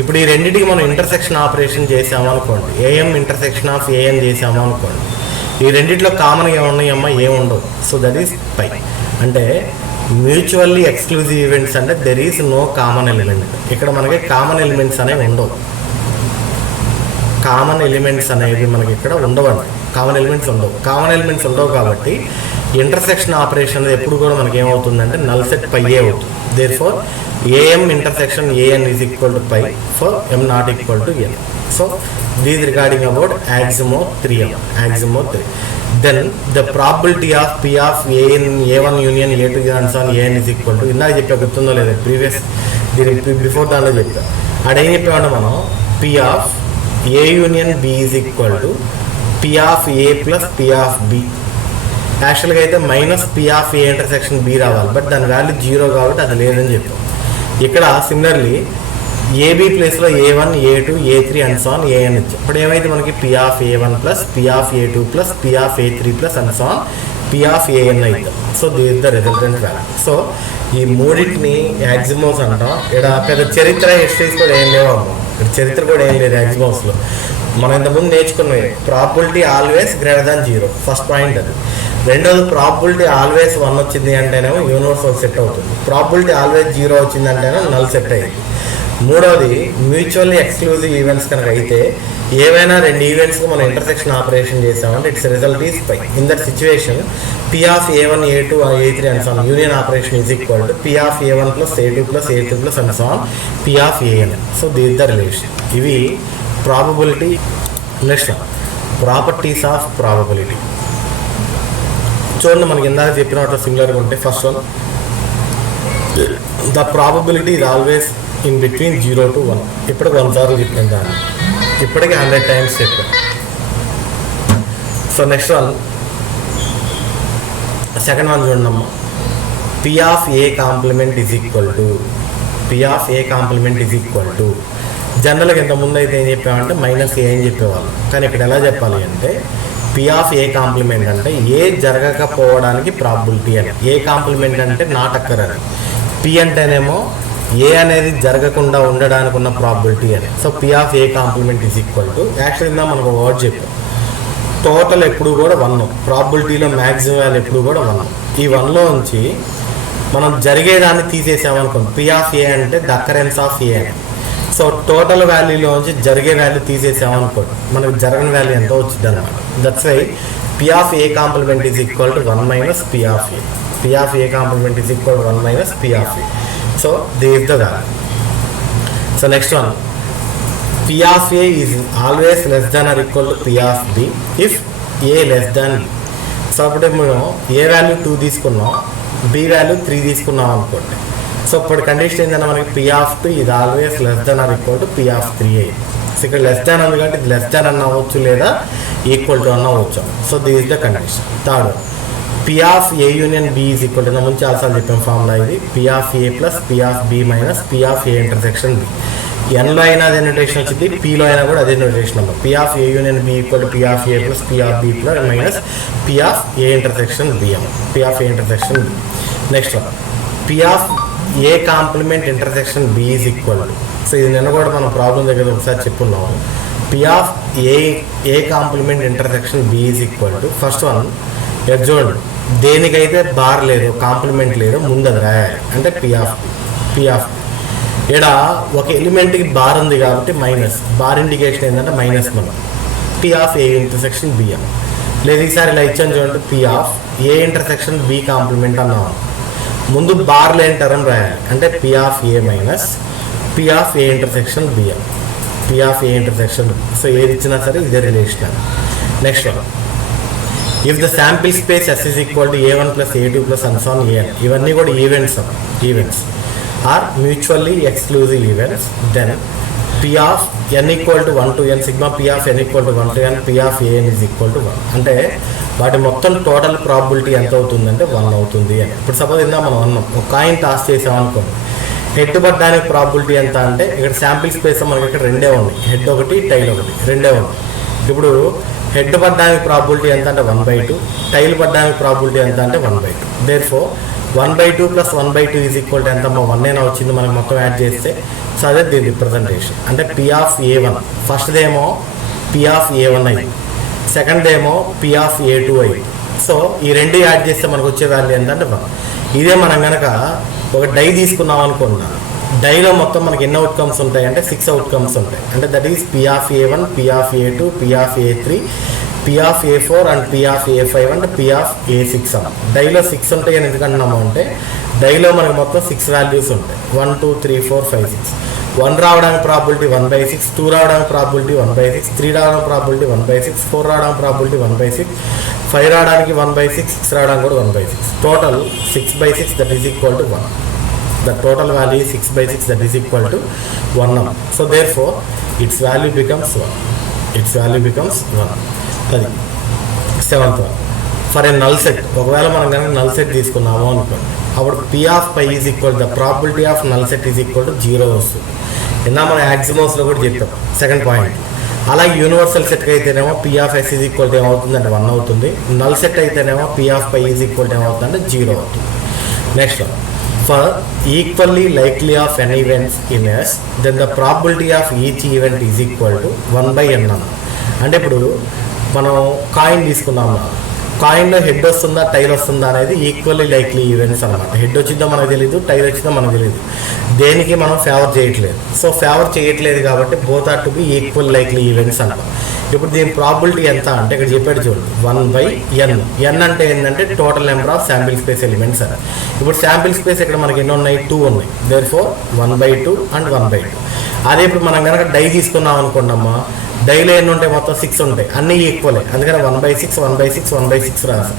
ఇప్పుడు ఈ రెండింటికి మనం ఇంటర్సెక్షన్ ఆపరేషన్ చేసాము అనుకోండి, AM ఇంటర్సెక్షన్ ఆఫ్ AN చేసాము అనుకోండి. ఈ రెండింటిలో కామన్గా ఏమున్నాయమ్మా, ఏముండవు. So that is phi. అంటే మ్యూచువల్లీ ఎక్స్క్లూజివ్ ఈవెంట్స్ అంటే there is no common element. ఇక్కడ మనకి కామన్ ఎలిమెంట్స్ అనేవి ఉండవు. కామన్ ఎలిమెంట్స్ అనేవి మనకి ఇక్కడ ఉండవండి. కామన్ ఎలిమెంట్స్ ఉండవు కాబట్టి ఇంటర్సెక్షన్ ఆపరేషన్ ఎప్పుడు కూడా మనకి ఏమవుతుందంటే నల్ సెట్ పై అవుతుంది. Therefore AM intersection AN is equal to pi for M not equal to N. So this regarding about axiomo 3. Then the probability of P of A1 union A2 and so on AN is equal to, ఇందాక చెప్పా గుర్తుందో లేదా, previous before దాంట్లో చెప్పా. అదేం చెప్పామంటే మనం P of A union B is equal to P of A plus P of B. యాక్చువల్గా అయితే minus P of A intersection B రావాలి, బట్ దాని వాల్యూ 0 కాబట్టి అది లేదని చెప్పాం. ఇక్కడ సిమిలర్లీ AB ప్లేస్లో A1, A2, A3 and so on AN ఇచ్చాం. ఇప్పుడు ఏమైతే మనకి P of A1 plus P of A2 plus P of A3 plus and so on P of AN అవుతాం. So this is the resultant value. So ఈ మూడింటిని యాక్సిమోస్ అంటాం. ఇక్కడ పెద్ద చరిత్ర హిస్టరీస్ కూడా ఏం లేవమ్మా, ఇక్కడ చరిత్ర కూడా ఏం లేదు యాక్సిమోస్లో. మనం ఇంతకుముందు నేర్చుకున్నవి probability always greater than 0, first point అది. రెండోది ప్రాబిలిటీ ఆల్వేస్ 1 వచ్చింది అంటేనేమో యూనివర్సల్ సెట్ అవుతుంది. ప్రాబిలిటీ ఆల్వేస్ 0 వచ్చింది అంటేనే నల్ సెట్ అయ్యింది. మూడవది మ్యూచువల్లీ ఎక్స్క్లూజివ్ ఈవెంట్స్ కనుక అయితే ఏవైనా రెండు ఈవెంట్స్కి మనం ఇంటర్సెక్షన్ ఆపరేషన్ చేసామంటే its result is phi. In that situation P of A1, A2, A3 and so on union operation is equal to P of A1 plus A2 plus A3 plus and so on P of AN. So this is the relation. ఇవి probability. Next properties of probability. చూడండి, మనకి ఇందాక చెప్పినట్టు సిమిలర్గా ఉంటే first one the probability is always in between 0 to 1. ఇప్పటికి 1 సార్లు చెప్పాను దాన్ని, ఇప్పటికి 100 times చెప్పాను. So next one, second one చూడమ్మా. P of A complement is equal to జనరల్గా ఇంతకుముందు అయితే ఏం చెప్పామంటే -A అని చెప్పేవాళ్ళు. కానీ ఇక్కడ ఎలా చెప్పాలి అంటే P of A కాంప్లిమెంట్ అంటే ఏ జరగకపోవడానికి ప్రాబిలిటీ అని. ఏ కాంప్లిమెంట్ అంటే నాట్ అక్కర్ అని. P అంటేనేమో ఏ అనేది జరగకుండా ఉండడానికి ఉన్న ప్రాబిలిటీ అని. So P of A complement is equal to, యాక్చువల్గా మనకు ఒక వర్డ్ చెప్పాం, టోటల్ ఎప్పుడు కూడా 1, ప్రాబిలిటీలో మ్యాక్సిమం వాల్యూ ఎప్పుడు కూడా 1. ఈ 1లో నుంచి మనం జరిగేదాన్ని తీసేసామనుకోండి, P of A అంటే ద అకరెన్స్ ఆఫ్ ఏ అని. సో టోటల్ వాల్యూలో నుంచి జరిగే వాల్యూ తీసేసామనుకోండి, మనకు జరగని వాల్యూ ఎంతో వచ్చింది అనమాట. That's why P of A complement is equal to 1 minus P of A. P of A complement is equal to 1 minus P of A. So this is the value. So next one, P of A is always less than or equal to P of B if A less than B. So అప్పుడు మేము A value 2 తీసుకున్నాం, B value 3 తీసుకున్నాం అనుకోండి. So ఇప్పుడు condition ఏంటంటే మనకి P of 2 is always less than or equal to P of 3A. So ఇక్కడ less than ఉంది కాబట్టి ఇది లెస్ దాన్ అన్న అవ్వచ్చు లేదా ఈక్వల్ టు అన్న అవ్వచ్చు. So this is the condition. Third, P of A union B is equal to, ముందు చాలాసార్లు చెప్పాం ఫార్ములా ఇది, P of A plus P of B minus P of A intersection B. ఎన్లో అయినా అదే నోటేషన్ వచ్చింది, పీలో అయినా కూడా అదే నోటేషన్ అన్నమాట. P of A union B equal to P of A plus P of B plus minus P of A intersection B. P of A intersection B. Next one, P of A complement intersection B is equal to, so ఇది నిన్న కూడా మనం problem దగ్గర ఒకసారి చెప్పుకున్నాము. P of A complement intersection B is equal to, first one చూడండి, దేనికైతే bar లేదు, కాంప్లిమెంట్ లేదు, ముందు అది రాయాలి అంటే P of ఇక్కడ ఒక ఎలిమెంట్కి బార్ ఉంది కాబట్టి మైనస్, బార్ ఇండికేషన్ ఏంటంటే -1 P of A intersection B అని. లేదు ఈసారి ఇలా ఇచ్చాను చూడండి, P of A intersection B complement అన్నాము, ముందు బార్ లేని టర్మ్ రాయాలి అంటే P of A minus P of A intersection B అని. P of A intersection, so ఏది ఇచ్చినా సరే ఇదే relation. Next one, if the sample space S is equal to A1 plus A2 plus and so on AN, ఇవన్నీ కూడా events are mutually exclusive events, then P of n equal to 1 to n, sigma P of n equal to 1 to n, P of AN is equal to 1. అంటే వాటి మొత్తం total probability ఎంత అవుతుందంటే 1 అవుతుంది అని. ఇప్పుడు సపోజ్ ఇందా మనం అన్నాం, ఒక కాయిన్ టాస్ చేసామనుకోండి, హెడ్ పడ్డానికి ప్రాబిలిటీ ఎంత అంటే ఇక్కడ శాంపిల్ స్పేస్ మనకి ఇక్కడ రెండే ఉన్నాయి, హెడ్ ఒకటి టైల్ ఒకటి రెండే ఉన్నాయి. ఇప్పుడు హెడ్ పడ్డానికి ప్రాబిలిటీ ఎంత అంటే 1/2, టైల్ పడ్డానికి ప్రాబిలిటీ ఎంత అంటే 1/2. Therefore 1/2 plus 1/2 is equal to ఎంత, 1 అయినా వచ్చింది మనకి మొత్తం యాడ్ చేస్తే. సో అదే దీని రిప్రజెంటేషన్. అంటే P of A1 ఫస్ట్దేమో P of A1 అయింది, సెకండ్ ఏమో P of A2 అయింది. సో ఈ రెండు యాడ్ చేస్తే మనకు వచ్చే వాల్యూ ఏంటంటే 1. ఇదే మనం కనుక ఒక డై తీసుకున్నాం అనుకున్నా, డైలో మొత్తం మనకి ఎన్ని అవుట్కమ్స్ ఉంటాయి అంటే 6 అవుట్కమ్స్ ఉంటాయి. అంటే that is P of A1, P of A2, P of A3, P of A4 and P of A5 and P of A6 అన్న. డైలో 6 ఉంటాయి అని ఎందుకంటున్నాము అంటే డైలో మనకి మొత్తం 6 వాల్యూస్ ఉంటాయి, 1 2 3 4 5 6. 1 రావడానికి ప్రాబిలిటీ 1/6, 2 రావడానికి ప్రాబిలిటీ 1/6, 3 రావడానికి ప్రాబిలిటీ 1/6, 4 రావడానికి ప్రాబిలిటీ 1/6, 5 రావడానికి 1/6, 6 రావడానికి కూడా 1/6. Total 6/6 that is equal to 1. The total value is 6/6 that is equal to 1. So therefore its value becomes 1. అది 7th one. For a null set, ఒకవేళ మనం కనుక నల్ సెట్ తీసుకున్నాము అనుకోండి, అప్పుడు P of pi is equal, the probability of null set is equal to 0 వస్తుంది. ఇందా మనం యాక్సిమోస్లో కూడా చెప్పాం సెకండ్ పాయింట్. అలాగే యూనివర్సల్ సెట్కి అయితేనేమో P of S is equal to ఏమవుతుందంటే 1 అవుతుంది. నల్ సెట్ అయితేనేమో P of pi is equal to ఏమవుతుందంటే 0 అవుతుంది. Next one, for equally likely of n events in S, then the probability of each event is equal to 1/n. అంటే ఇప్పుడు మనం coin తీసుకున్నాము, కాయిన్లో head వస్తుందా టైల్ వస్తుందా అనేది ఈక్వల్లీ లైక్లీ ఈవెంట్స్ అనమాట. హెడ్ వచ్చిందో మనకు తెలియదు, టైల్ వచ్చిందో మనకు తెలియదు. దేనికి మనం ఫేవర్ చేయట్లేదు. సో ఫేవర్ చేయట్లేదు కాబట్టి both are to be equal likely events అంటాం. ఇప్పుడు దీని ప్రాబిలిటీ ఎంత అంటే ఇక్కడ చెప్పాడు చూడండి, 1/n. n అంటే ఏంటంటే total number of sample space elements అని. ఇప్పుడు శాంపిల్ స్పేస్ ఇక్కడ మనకి ఎన్ని ఉన్నాయి, 2 ఉన్నాయి. Therefore 1/2 and 1/2. అదే ఇప్పుడు మనం కనుక డై తీసుకున్నాం అనుకోండమ్మా, డైలో ఎన్ని ఉంటాయి, మొత్తం 6 ఉంటాయి, అన్నీ ఈక్వలే. అందుకని 1/6 1/6 1/6 రాసాం.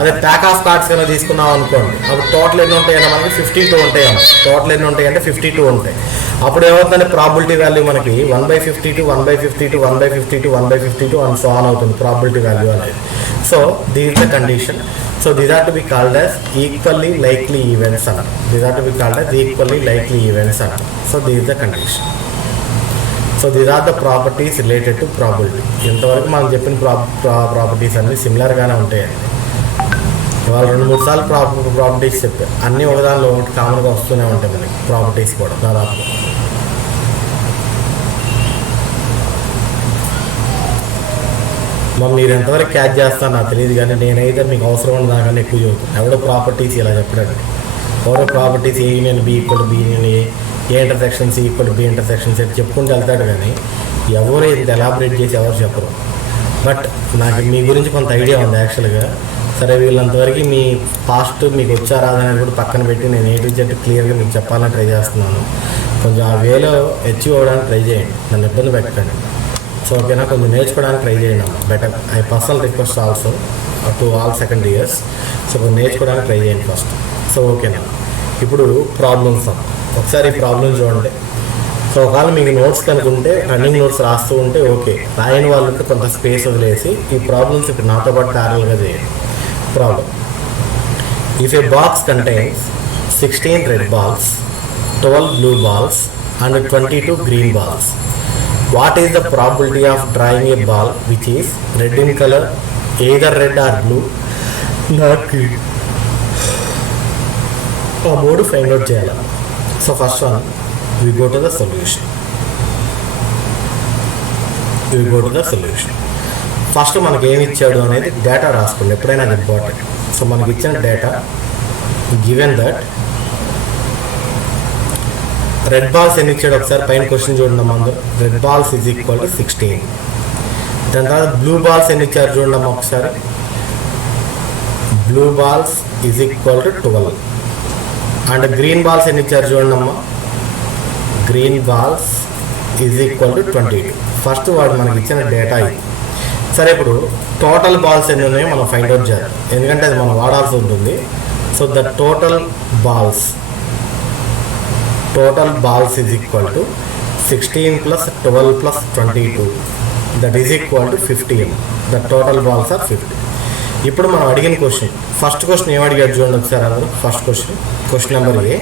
అదే ప్యాక్ ఆఫ్ కార్డ్స్ కనుక తీసుకున్నాం అనుకోండి, అప్పుడు టోటల్ ఎన్ని ఉంటాయన్నా మనకి 52 ఉంటాయి అమ్మ. టోటల్ ఎన్ని ఉంటాయి అంటే 52 ఉంటాయి. అప్పుడు ఏమవుతుందంటే ప్రాబిలిటీ వాల్యూ మనకి 1/52 1/52 1/52 1/52 అండ్ సో ఆన్ అవుతుంది ప్రాబిలిటీ వాల్యూ అనేది. So this is the condition. So these are to be called as equally likely events అన్నారు. These are to be called as equally likely events అన్నారు. So this is the condition. So these are the properties related to probability. ఇంతవరకు మనం చెప్పిన properties అన్నీ సిమిలర్గానే ఉంటాయండి. వాళ్ళు 2-3 సార్లు properties చెప్పారు. అన్నీ ఒకదానిలో ఒకటి కామన్గా వస్తూనే ఉంటాయి మనకి ప్రాపర్టీస్ కూడా దాదాపు. మీరు ఎంతవరకు క్యాచ్ చేస్తాను నాకు తెలియదు, కానీ నేనైతే మీకు అవసరం ఉన్న దానికన్నా ఎక్కువ చదువుతాను. ఎవడో ప్రాపర్టీస్ ఇలా చెప్పడండి. ఎవరో properties A union B equal B union A intersections equal B intersections చెప్పుకుంటూ వెళ్తాడు, కానీ ఎవరు ఇంత ఎలాబరేట్ చేసి ఎవరు చెప్పరు. బట్ నాకు మీ గురించి కొంత ఐడియా ఉంది యాక్చువల్గా. సరే వీళ్ళంతవరకు మీ పాస్ట్ మీకు వచ్చారా అనేది కూడా పక్కన పెట్టి నేను A to Z క్లియర్గా మీకు చెప్పాలని ట్రై చేస్తున్నాను. కొంచెం ఆ వేలో అచీవ్ అవ్వడానికి ట్రై చేయండి, నన్ను ఇబ్బంది పెట్టండి. సో ఓకేనా, కొంచెం నేర్చుకోవడానికి ట్రై చేయండి అమ్మ. Better I personal request also to all second years. So కొంచెం నేర్చుకోవడానికి ట్రై చేయండి ఫస్ట్. సో ఓకేనా, ఇప్పుడు ప్రాబ్లమ్స్ ఒకసారి ఈ ప్రాబ్లమ్ చూడండి. సో ఒకవేళ మీకు నోట్స్ కనుకుంటే రన్నింగ్ నోట్స్ రాస్తూ ఉంటే ఓకే, రాయని వాళ్ళకి కొంత స్పేస్ వదిలేసి ఈ ప్రాబ్లమ్స్ ఇప్పుడు నాతో పాటు ప్యారల్గా చేయండి. Problem. If a box contains 16 red balls, 12 blue balls and 22 green balls, what is the probability of drawing a ball which is red in color, either red or blue, not green? ఆ మూడు find out చేయాలి. So first one we go to the solution. First మనకి ఏమి ఇచ్చాడు అనేది data రాసుకోండి, ఎప్పుడైనా అది ఇంపార్టెంట్. సో మనకి ఇచ్చిన data given that red balls ఎన్ని ఇచ్చాడు ఒకసారి పైన క్వశ్చన్ చూడండి అందరూ. Red balls is equal to 16. దాని తర్వాత బ్లూ బాల్స్ ఎన్ని ఇచ్చారు చూడండి ఒకసారి. Blue balls is equal to 12. And green balls ఎన్ని ఇచ్చారు చూడండి అమ్మ. Green balls is equal to 22. First వాడు మనకి ఇచ్చిన డేటా ఇది. సరే ఇప్పుడు టోటల్ బాల్స్ ఎన్ని ఉన్నాయో మనం ఫైండ్ అవుట్ చేయాలి, ఎందుకంటే అది మనం వాడాల్సి ఉంటుంది. So the total balls is equal to 16 + 12 + 22 that is equal to 50. The total balls are 50. ఇప్పుడు మనం అడిగిన క్వశ్చన్, ఫస్ట్ క్వశ్చన్ ఏం అడిగాడు చూడండి ఒకసారి అందరూ. First question number A,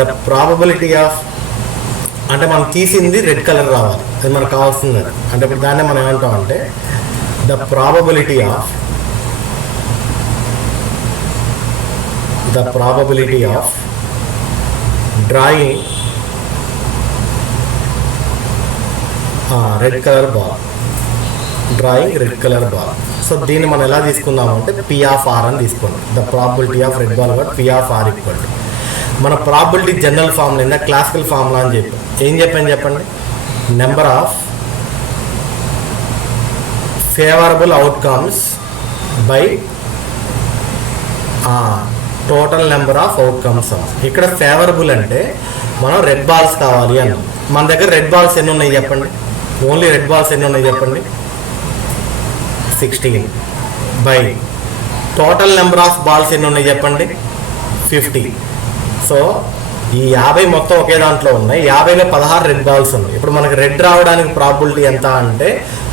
the probability of, అంటే మనం తీసింది రెడ్ కలర్ రావాలి, అది మనకు కావాల్సింది. అంటే ఇప్పుడు దాన్నే మనం ఏమంటాం అంటే the probability of drawing red color ball. So దీన్ని మనం ఎలా తీసుకుందామంటే P of R అని తీసుకోండి. The probability of red ball but P of R equal to మన ప్రాబిలిటీ జనరల్ ఫార్ములా లేదా క్లాసికల్ ఫార్ములా అని చెప్పి ఏం చెప్పండి. Number of favourable outcomes by total number of outcomes. ఇక్కడ ఫేవరబుల్ అంటే మనం రెడ్ బాల్స్ కావాలి అన్నాం. మన దగ్గర రెడ్ బాల్స్ ఎన్ని ఉన్నాయి చెప్పండి. ఓన్లీ రెడ్ బాల్స్ ఎన్ని ఉన్నాయి చెప్పండి. 16 by total number of balls ఎన్ని ఉన్నాయి చెప్పండి. 50. సో ఈ 50 మొత్తం ఒకే దాంట్లో ఉన్నాయి. 50లో 16 రెడ్ బాల్స్ ఉన్నాయి. ఇప్పుడు మనకి రెడ్ రావడానికి ప్రాబిలిటీ ఎంత అంటే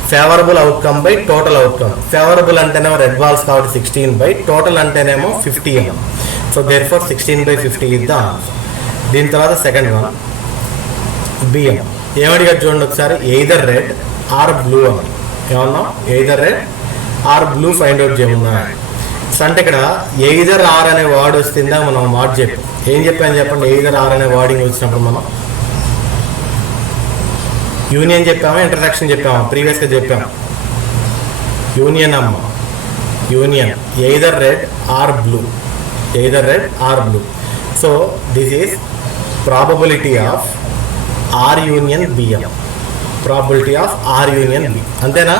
favourable outcome by total outcome. Favourable అంటేనేమో రెడ్ బాల్స్ కాబట్టి 16 బై టోటల్ అంటేనేమో 50 అన్నాం. So therefore 16/50 is the answer. దీని తర్వాత సెకండ్ వన్ బిఎం. ఏమడిగా చూడండి ఒకసారి. ఎయిదర్ రెడ్ ఆర్ బ్లూ అని ఏమన్నాం. Either red or blue find out చేయమన్నా. సో అంటే ఇక్కడ ఎయిదర్ ఆర్ అనే వర్డ్ వస్తుందా మనం మాట చెప్పాం. ఏం చెప్పాను చెప్పండి. ఎయిదర్ ఆర్ అనే వర్డింగ్ వచ్చినప్పుడు మనం యూనియన్ చెప్పామా ఇంటర్సెక్షన్ చెప్పామా. ప్రీవియస్గా చెప్పాము యూనియన్ అమ్మ. union, either red or blue, either red or blue. So this is probability of R union BM, probability of R union B. అంతేనా?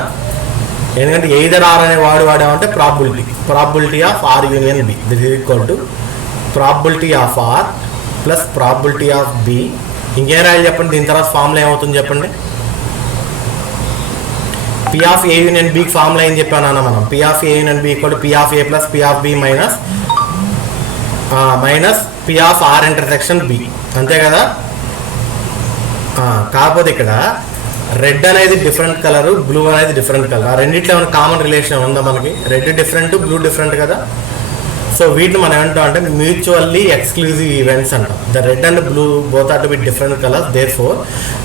ఎందుకంటే ఎయిదర్ ఆర్ అనే వాడామంటే probability of R union B this is equal to probability of R plus probability of B. ఇంకేం రాయాలి చెప్పండి? దీని తర్వాత formula ఏమవుతుంది చెప్పండి? పి ఆఫ్ ఏ యూనియన్ బికి ఫార్ములా ఏం చెప్పాను అన్న మనం? P of A union B equal to P of A plus P of B minus P of R intersection B, అంతే కదా? కాకపోతే ఇక్కడ రెడ్ అనేది డిఫరెంట్ కలర్, బ్లూ అనేది డిఫరెంట్ కలర్. ఆ రెండింటిలో ఏమైనా కామన్ రిలేషన్ ఉందా మనకి? రెడ్ డిఫరెంట్, బ్లూ డిఫరెంట్ కదా. సో వీటిని మనం ఏమంటాం అంటే మ్యూచువల్లీ ఎక్స్క్లూజివ్ ఈవెంట్స్ అంటాం. The red and blue both are to be different colours, therefore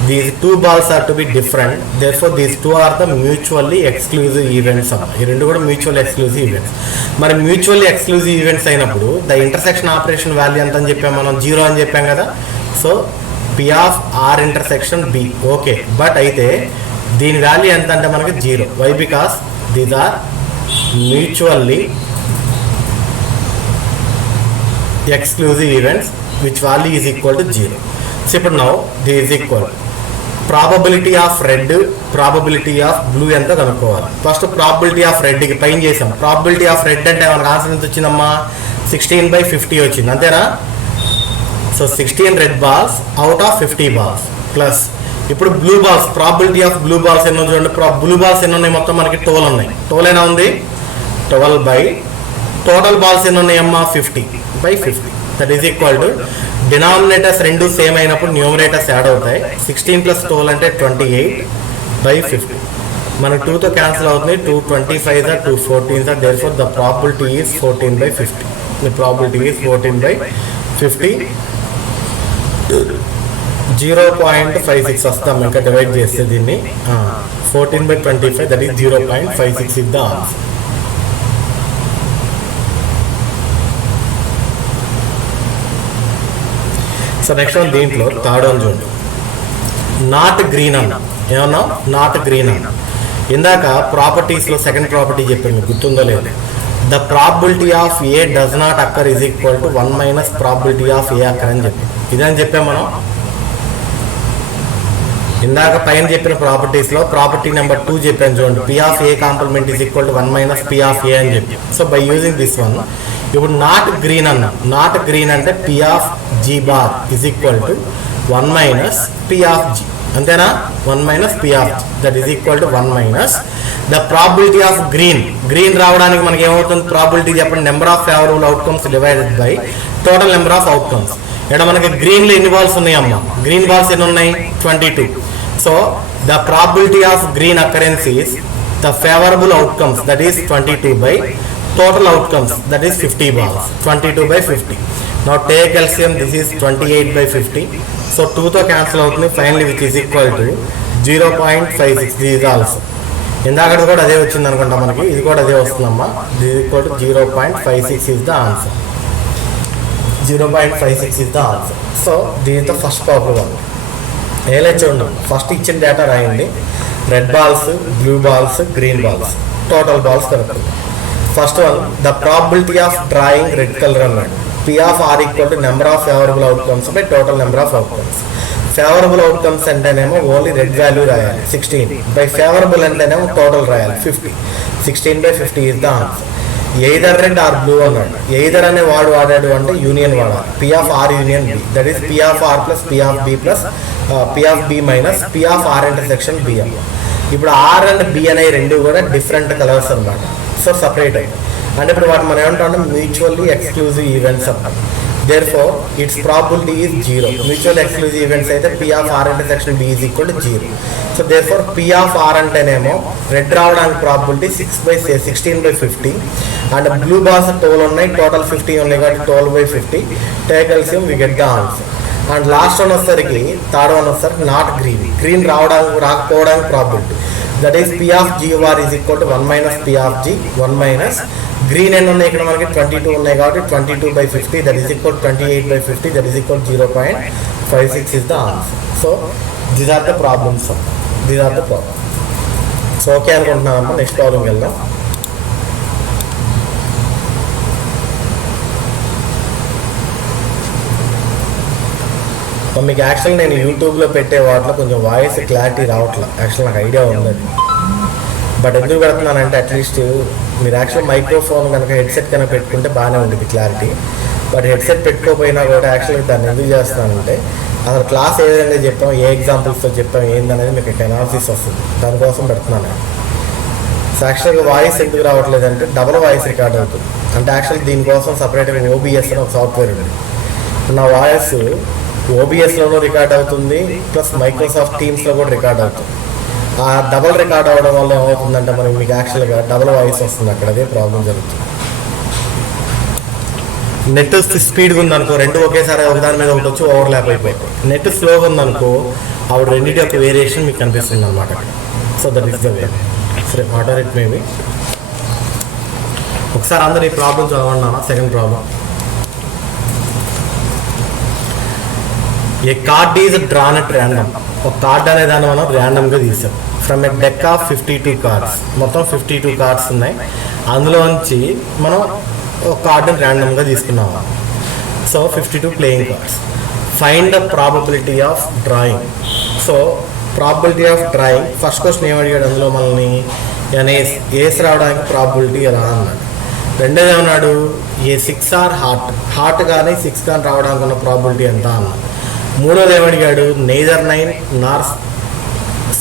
these two balls are to be different, therefore these two are the mutually exclusive events అన్నమాట. ఈ రెండు కూడా mutual exclusive events. మరి mutually exclusive events అయినప్పుడు the intersection operation value ఎంత అని చెప్పాం మనం? 0 అని చెప్పాం కదా. So P of R intersection B okay, but అయితే దీని వాల్యూ ఎంత అంటే మనకి 0. Why? Because these are mutually exclusive events which value is equal to 0. So ఇప్పుడు now this is equal probability of red, probability of blue ఎంత కనుక్కోవాలి. First probability of red కి పైన చేసాం. probability of red అంటే మనకు ఆన్సర్ ఎంత వచ్చిందమ్మా? 16/50 వచ్చింది, అంతేనా? So 16 red balls out of 50 balls plus ఇప్పుడు blue balls, probability of blue balls ఎన్నో చూడండి. బ్లూ బాల్స్ ఎన్ని ఉన్నాయి? మొత్తం మనకి 12 ఉన్నాయి. 12 అయినా ఉంది, 12 బై టోటల్ బాల్స్ ఎన్ని ఉన్నాయమ్మా? 50/50. That is equal to denominators రెండు సేమ్ అయినప్పుడు న్యూమరేటర్స్ యాడ్ అవుతాయి. 16 + 12 అంటే 28/50. మనకు 2తో క్యాన్సిల్ అవుతుంది. 2 25 2 14 therefore the probability is 14/50. The probability is 14/50. 0.56 వస్తాం ఇంకా డివైడ్ చేస్తే దీన్ని. 14/25 that is 0.56 is the answer. So next one దీంట్లో థర్డ్ వన్ చూడండి. నాట్ గ్రీన్ అన్న ఏమన్నా? నాట్ గ్రీన్ అన్న. ఇందాక ప్రాపర్టీస్లో సెకండ్ ప్రాపర్టీ చెప్పాను, గుర్తుందో లేదు? The probability of A does not occur is equal to 1 - probability of A occur అని చెప్పి ఇదని చెప్పాం మనం. ఇందాక పైన చెప్పిన ప్రాపర్టీస్లో ప్రాపర్టీ నెంబర్ 2 చెప్పాను చూడండి. P of A complement is equal to 1 - P of A అని చెప్పి. So by using this one ఇప్పుడు నాట్ గ్రీన్ అన్న. నాట్ గ్రీన్ అంటే P of G bar is equal to 1 - P of G, అంతేనా? 1 - P of G that is equal to 1 - the probability of green. Green రావడానికి మనకి ఏమవుతుంది probability చెప్పండి? Number of favourable outcomes divided by total number of outcomes. ఇక్కడ మనకి గ్రీన్లో ఎన్ని balls ఉన్నాయమ్మా? గ్రీన్ బాల్స్ ఎన్ని ఉన్నాయి? 22. So the probability of green occurrence is the favourable outcomes that is 22 by total outcomes that is 50 balls. 22/50. Now take LCM, this is 28/50. So 2తో cancel అవుతుంది finally which is equal to 0.56. this is also ఇందాక కూడా అదే వచ్చింది అనుకుంటా మనకి, ఇది కూడా అదే వస్తుందమ్మా. this is equal to 0.56 is the answer. 0.56 is the answer. So this is the first problem. ఏలే చూడండి, ఫస్ట్ ఇచ్చిన డేటా రాయండి. Red balls, blue balls, green balls, total balls కనుక్కోండి. First one the probability of drawing red colour అన్నాడు. P of R equal to number of favourable outcomes by total number of outcomes. Favourable outcomes అంటేనేమో only red value రాయాలి 16 by favourable అంటేనేమో total రాయాలి 50. 16/50 is the answer. Either red or blue అన్నాడు. Either అనే వాడాడు అంటే union వాడాలి. P of R union B that is P of R plus P of B plus P of B minus P of R intersection BM. ఇప్పుడు R and B అనే రెండు కూడా different colours అనమాట. So separate అయ్యి అంటే ఇప్పుడు వాటి మనం ఏమంటాం అంటే మ్యూచువల్లీ ఎక్స్క్లూజివ్ ఈవెంట్స్ అన్నమాట. Therefore its probability is 0. Mutual exclusive events అయితే P of R intersection B is equal to 0. So therefore P of R అంటేనేమో రెడ్ రావడానికి ప్రాబిలిటీ 16/50 అండ్ బ్లూ బాల్స్ 12 ఉన్నాయి, టోటల్ 50 ఉన్నాయి కాబట్టి 12/50. Take LCM we get the answer. And last one వచ్చేసరికి third one వచ్చేసరికి not green. Green రాకపోవడానికి probability that is P of G R is equal to 1 - P of G 1 - green ఎన్ని ఉన్నాయి ఇక్కడ మనకి 22 ఉన్నాయి కాబట్టి 22/50 that is equal 28/50 that is equal 0.56 is the answer. So these are the problems. These are the problem. So okay అనుకుంటున్నామమ్మా. Next ప్రాబ్లంకి వెళ్దాం. మీకు యాక్చువల్ నేను యూట్యూబ్లో పెట్టే వాటిలో కొంచెం వాయిస్ క్లారిటీ రావట్లేదు. యాక్చువల్ నాకు ఐడియా ఉంది, బట్ ఎందుకు పెడుతున్నానంటే అట్లీస్ట్ మీరు యాక్చువల్ మైక్రోఫోన్ కనుక హెడ్సెట్ కనుక పెట్టుకుంటే బాగానే ఉంటుంది క్లారిటీ. బట్ హెడ్సెట్ పెట్టుకోపోయినా కూడా యాక్చువల్గా దాన్ని ఎందుకు చేస్తున్నానంటే అసలు క్లాస్ ఏ విధంగా చెప్పాం, ఏ ఎగ్జాంపుల్స్తో చెప్పాం ఏందనేది మీకు అనాలిసిస్ వస్తుంది, దానికోసం పెడుతున్నాను. సో యాక్చువల్గా వాయిస్ ఎందుకు రావట్లేదు అంటే డబుల్ వాయిస్ రికార్డ్ అవుతుంది. అంటే యాక్చువల్ దీనికోసం సపరేట్గా ఓబిఎస్ అని ఒక సాఫ్ట్వేర్ ఉంది. నా వాయిస్ ఓబిఎస్లోనూ రికార్డ్ అవుతుంది, ప్లస్ మైక్రోసాఫ్ట్ టీమ్స్లో కూడా రికార్డ్ అవుతుంది. ఆ డబుల్ రికార్డ్ అవ్వడం వల్ల ఏమవుతుందంటే మనకి మీకు యాక్చువల్గా డబుల్ వాయిస్ వస్తుంది, అక్కడ అదే ప్రాబ్లం జరుగుతుంది. నెట్ స్పీడ్గా ఉందనుకో రెండు ఒకేసారి ఒకదాని మీద ఒకటి వచ్చి ఓవర్లాప్ అయిపోయింది. నెట్ స్లోగా ఉందనుకో ఆవిడ రెండింటి యొక్క వేరియేషన్ మీకు కనిపిస్తుంది అనమాట. So that is the way. సరే వాటర్ ఇట్ మేబీ. ఒకసారి అందరు ఈ ప్రాబ్లం చదవన్నా. Second problem, a card is drawn at random. ఒక కార్డ్ అనే దాన్ని మనం ర్యాండమ్గా తీసాం from a deck of 52 cards. మొత్తం 52 కార్డ్స్ ఉన్నాయి, అందులోంచి మనం ఒక కార్డుని ర్యాండమ్గా తీసుకున్నాము. So 52 playing cards. Find the probability of drawing. So probability of drawing first question ఏమడిగాడు అందులో మనల్ని, ఏస్ రావడానికి ప్రాబబిలిటీ ఎలా అన్నాడు. రెండోది ఏమన్నాడు, ఏ 6 ఆర్ హార్ట్ కానీ 6 కానీ రావడానికి ఉన్న ప్రాబిలిటీ ఎంత అన్నాడు. మూడోది ఏమడిగాడు, నెయిదర్ 9 నార్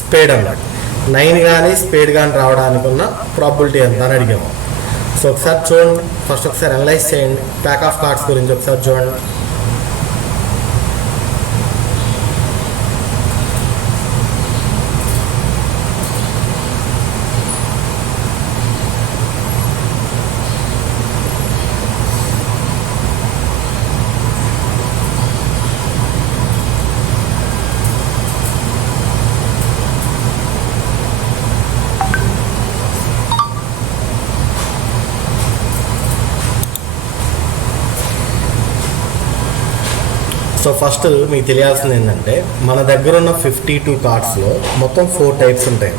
స్పేడ్ అన్నాడు. 9 కానీ స్పేడ్ కానీ రావడానికి ఉన్న ప్రాబిలిటీ ఎంత అని అడిగాము. సో ఒకసారి చూడండి, ఫస్ట్ ఒకసారి అనలైజ్ చేయండి. ప్యాక్ ఆఫ్ కార్డ్స్ గురించి ఒకసారి చూడండి. సో ఫస్ట్ మీకు తెలియాల్సింది ఏంటంటే మన దగ్గర ఉన్న 52 కార్డ్స్లో మొత్తం 4 టైప్స్ ఉంటాయి.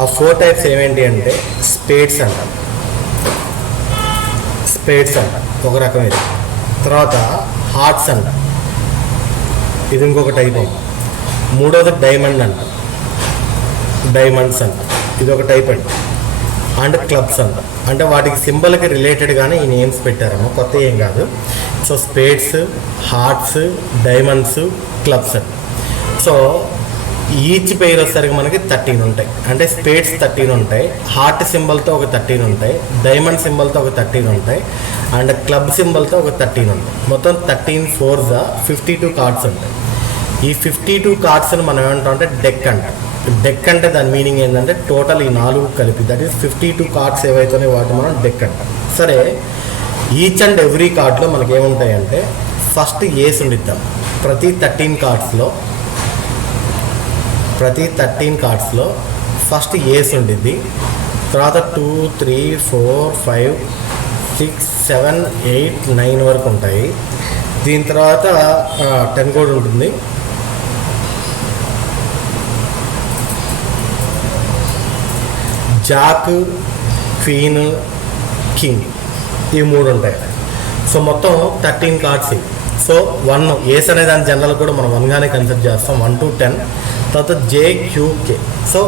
ఆ 4 టైప్స్ ఏమేంటి అంటే స్పేడ్స్ అంటాం ఒక రకమైనది. తర్వాత హార్ట్స్ అంట, ఇది ఇంకొక టైప్. మూడోది డైమండ్స్ అంట, ఇది ఒక టైప్ అండి. అండ్ క్లబ్స్ అంట, అంటే వాటికి సింబల్కి రిలేటెడ్గానే ఈ నేమ్స్ పెట్టారేమో, కొత్త ఏం కాదు. So spades, hearts, diamonds, clubs అంట. సో ఈచ్ పెయిర్ వచ్చేసరికి మనకి 13 ఉంటాయి. అంటే స్పేడ్స్ 13 ఉంటాయి, హార్ట్ సింబల్తో ఒక 13 ఉంటాయి, డైమండ్ సింబల్తో ఒక 13 ఉంటాయి, అండ్ క్లబ్ సింబల్తో ఒక 13 ఉంటాయి. మొత్తం 13 4 52 కార్డ్స్ ఉంటాయి. ఈ 52 కార్డ్స్ని మనం ఏమంటాం అంటే డెక్ అంటాం. డెక్ అంటే దాని మీనింగ్ ఏంటంటే టోటల్ ఈ 4 కలిపి, దట్ ఈస్ 52 కార్డ్స్ ఏవైతున్నాయి వాటిని మనం డెక్ అంటాం. సరే, ఈచ్ అండ్ ఎవ్రీ కార్డ్లో మనకి ఏముంటాయంటే ఫస్ట్ ఏస్ ఉండిద్దాం. ప్రతి 13 కార్డ్స్లో ఫస్ట్ ఏస్ ఉండిద్ది. తర్వాత 2 3 4 5 6 7 8 9 వరకు ఉంటాయి. దీని తర్వాత 10 కూడా ఉంటుంది. జాక్, క్వీన్, కింగ్, ఈ 3 ఉంటాయి. సో మొత్తం 13 కార్డ్స్. సో 1 ఏస్ అనే దాని జనరల్ కూడా మనం 1గానే కన్సిడర్ చేస్తాం, 1 to 10. తర్వాత JQK. సో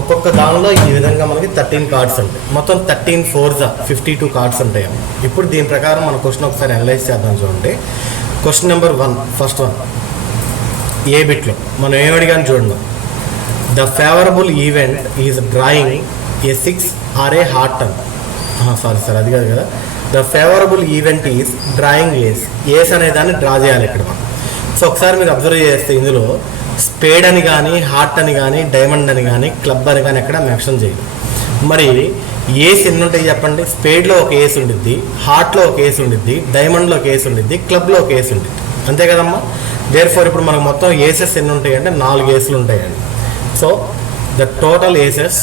ఒక్కొక్క దానిలో ఈ విధంగా మనకి 13 కార్డ్స్ ఉంటాయి. మొత్తం 13 4 52 కార్డ్స్ ఉంటాయి. ఇప్పుడు దీని ప్రకారం మన క్వశ్చన్ ఒకసారి అనలైజ్ చేద్దాం. చూడండి, question number 1, first one a బిట్లో మనం ఏమడిగాను చూడండి. The favourable event is drawing a 6 or a heart అంట. సారీ అది కాదు కదా. The favourable event is drawing ace అనే దాన్ని డ్రా చేయాలి ఇక్కడ మనం. సో ఒకసారి మీరు అబ్జర్వ్ చేస్తే ఇందులో స్పేడ్ అని కానీ, హార్ట్ అని కానీ, డైమండ్ అని కానీ, క్లబ్ అని కానీ ఎక్కడ మెన్షన్ చేయదు. మరి ఏస్ ఎన్ని ఉంటాయి చెప్పండి. స్పేడ్లో ఒక ఏస్ ఉండిద్ది, హార్ట్లో ఒక ఏస్ ఉండిద్ది, డైమండ్లో ఒక ఏస్ ఉండిద్ది, క్లబ్లో ఒక ఏస్ ఉండిద్ది, అంతే కదమ్మా. దేర్ఫోర్ ఇప్పుడు మనకు మొత్తం ఏసెస్ ఎన్ని ఉంటాయి అంటే 4 ఏసులు ఉంటాయండి. So the total aces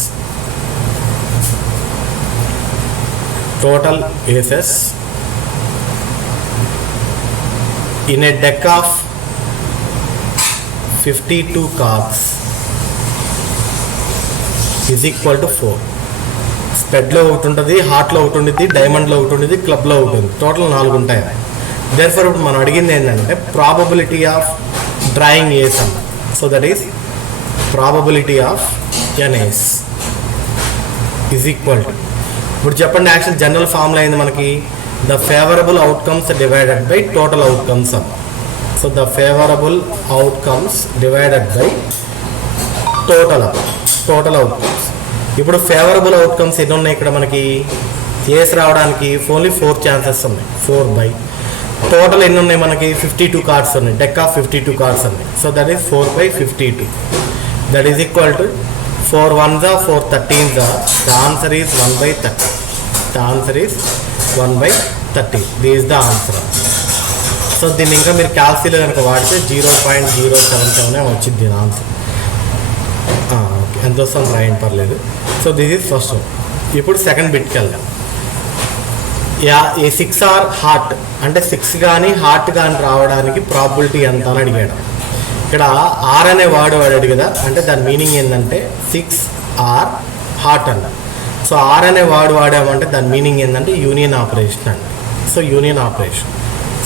in a deck of 52 cards is equal to 4. స్పెడ్లో ఒకటి ఉంటుంది, హార్ట్లో ఒకటి ఉంటుంది, డైమండ్లో ఒకటి ఉంటుంది, క్లబ్లో ఒకటి ఉంది. టోటల్ 4 ఉంటాయి. దేర్ఫోర్ ఇప్పుడు మనం అడిగింది ఏంటంటే ప్రాబబిలిటీ ఆఫ్ డ్రాయింగ్ ఏస్ అన్న. So that is probability of an ace is equal to, ఇప్పుడు చెప్పండి యాక్చువల్ జనరల్ ఫార్ములా అయింది మనకి, the favourable outcomes divided by total outcomes అన్న. So the favourable outcomes divided by total outcomes. ఇప్పుడు favourable outcomes ఎన్ని ఉన్నాయి ఇక్కడ మనకి, ఏస్ రావడానికి ఓన్లీ 4 ఛాన్సెస్ ఉన్నాయి, 4 బై టోటల్ ఎన్ని ఉన్నాయి మనకి 52 కార్డ్స్ ఉన్నాయి, డెక్ ఆఫ్ 52 కార్డ్స్ ఉన్నాయి. So that is 4/52, that is equal to 4 1s are 4 13s are, the answer is 1/30. The answer is 1/30. This is the answer. So దీన్ని ఇంకా మీరు క్యాల్సిలో కనుక వాడితే 0.077 వచ్చింది దీని ఆన్సర్. ఓకే, ఎంత వస్తుంది రాయండి పర్లేదు. So this is first one. ఇప్పుడు సెకండ్ బిట్కి వెళ్దాం. ఏ 6 ఆర్ హార్ట్ అంటే 6 కానీ హార్ట్ కానీ రావడానికి ప్రాబిలిటీ ఎంత అని అడిగాడు. ఇక్కడ ఆర్ అనే వాడు వాడాడు కదా, అంటే దాని మీనింగ్ ఏంటంటే 6 ఆర్ హార్ట్ అన్న. సో ఆర్ అనే వాడు వాడామంటే దాని మీనింగ్ ఏంటంటే యూనియన్ ఆపరేషన్ అండి. So union operation.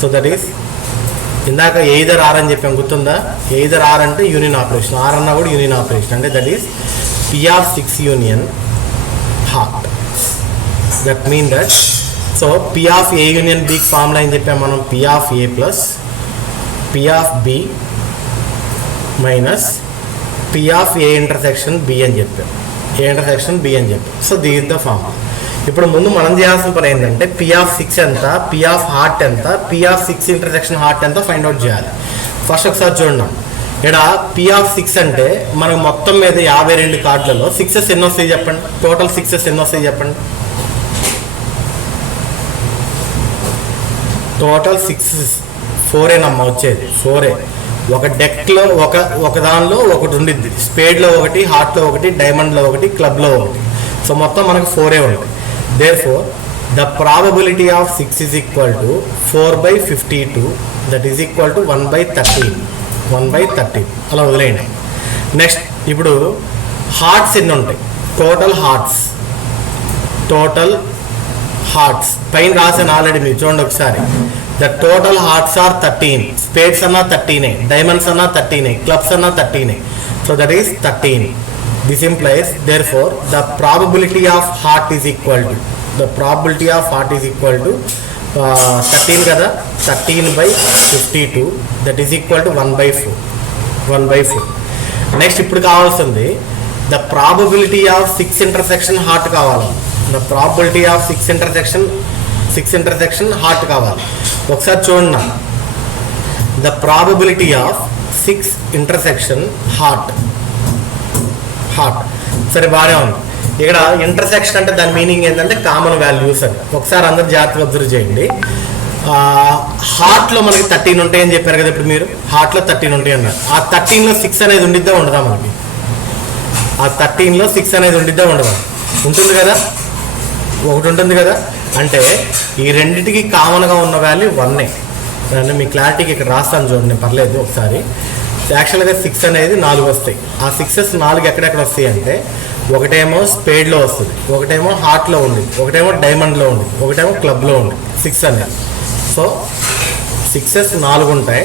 So that is ఇందాక ఎయిదర్ ఆర్ అని చెప్పాం గుర్తుందా, ఎయిదర్ ఆర్ అంటే యూనియన్ ఆపరేషన్, ఆర్ అన్నా కూడా యూనియన్ ఆపరేషన్, అంటే that is P of 6 union heart. That mean that so P of A union B formula అని చెప్పాం మనం, P of A plus P of B minus P of A intersection B అని చెప్పాం, A intersection B అని చెప్పాం. So this is the formula. ఇప్పుడు ముందు మనం చేయాల్సిన పని ఏంటంటే P of 6 ఎంత, P of హార్ట్ ఎంత, P of 6 ఇంటర్సెక్షన్ హార్ట్ ఎంత ఫైండ్ అవుట్ చేయాలి. ఫస్ట్ ఒకసారి చూడండి, ఇక్కడ P of 6 అంటే మనకు మొత్తం మీద 52 కార్డులలో 6s ఎన్ని వస్తాయి చెప్పండి, టోటల్ 6s ఎన్ని వస్తాయి చెప్పండి. టోటల్ 6 4 వచ్చేది, 4. ఒక డెక్లో ఒక దానిలో ఒకటి ఉండిద్ది, స్పేడ్లో ఒకటి, హార్ట్లో ఒకటి, డైమండ్లో ఒకటి, క్లబ్లో ఒకటి. సో మొత్తం మనకు 4 ఉంటుంది. Therefore, the probability of 6 is equal to 4/52, that is equal to 1/13. 1/13 అలా వదిలేయండి. నెక్స్ట్ ఇప్పుడు హార్ట్స్ ఎన్ని ఉంటాయి, టోటల్ హార్ట్స్ పైన రాసాను ఆల్రెడీ, మీరు చూడండి ఒకసారి. The total hearts are 13, spades అన్నా 13, డైమండ్స్ అన్నా 13, క్లబ్స్ అన్నా 13. So that is 13. This implies, therefore, the probability of heart is equal to 13 కదా, 13/52, that is equal to 1/4. Next ఇప్పుడు కావాల్సింది the probability of 6 intersection heart కావాలి. The probability of 6 intersection heart కావాలి. ఒకసారి చూడండి, the probability of 6 intersection heart. సరే బాగానే ఉంది. ఇక్కడ ఇంటర్సెక్షన్ అంటే దాని మీనింగ్ ఏంటంటే కామన్ వాల్యూస్ అని. ఒకసారి అందరు జాగ్రత్తగా అబ్జర్వ్ చేయండి. హార్ట్లో మనకి 13 ఉంటాయని చెప్పారు కదా, ఇప్పుడు మీరు హార్ట్లో 13 ఉంటాయి అన్నారు. ఆ 13లో 6 అనేది ఉండిద్దా ఉండదా మనకి, ఆ 13లో 6 అనేది ఉండిద్దా ఉండదా, ఉంటుంది కదా, ఒకటి ఉంటుంది కదా. అంటే ఈ రెండింటికి కామన్గా ఉన్న వాల్యూ 1. అంటే మీ క్లారిటీకి ఇక్కడ రాస్తాను చూడండి, పర్లేదు ఒకసారి. యాక్చువల్గా 6 అనేది 4 వస్తాయి. ఆ 6s 4 ఎక్కడెక్కడ వస్తాయి అంటే, ఒకటేమో స్పేడ్లో వస్తుంది, ఒకటేమో హార్ట్లో ఉంది, ఒకటేమో డైమండ్లో ఉంది, ఒకటేమో క్లబ్లో ఉంది 6 అనేది. సో 6s 4 ఉంటాయి,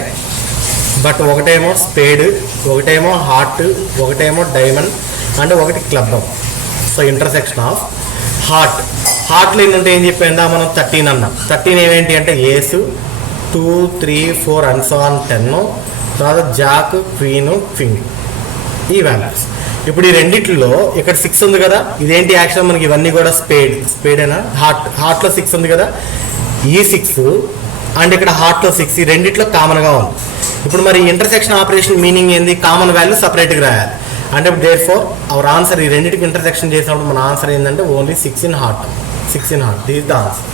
బట్ ఒకటేమో స్పేడ్, ఒకటేమో హార్ట్, ఒకటేమో డైమండ్ అంటే ఒకటి క్లబ్. సో ఇంటర్సెక్షన్ ఆఫ్ హార్ట్లో ఏంటంటే ఏం చెప్పాయిందా మనం 13 అన్నాం. 13 ఏమేంటి అంటే ఏసు 2 3 4 and so on 10, తర్వాత జాక్, క్వీన్, క్వింగ్, ఈ వాల్యూస్. ఇప్పుడు ఈ రెండిట్లో ఇక్కడ 6 ఉంది కదా, ఇదేంటి యాక్షన్ మనకి ఇవన్నీ కూడా స్పేడ్ అయినా హార్ట్లో 6 ఉంది కదా, ఈ 6 అండ్ ఇక్కడ హార్ట్లో 6, ఈ రెండిట్లో కామన్గా ఉంది. ఇప్పుడు మరి ఇంటర్సెక్షన్ ఆపరేషన్ మీనింగ్ ఏంది, కామన్ వాల్యూ సపరేట్గా రాయాలి. అంటే దేర్ఫోర్ అవర్ ఆన్సర్, ఈ రెండింటికి ఇంటర్సెక్షన్ చేసినప్పుడు మన ఆన్సర్ ఏంటంటే only 6 in heart. This is the answer.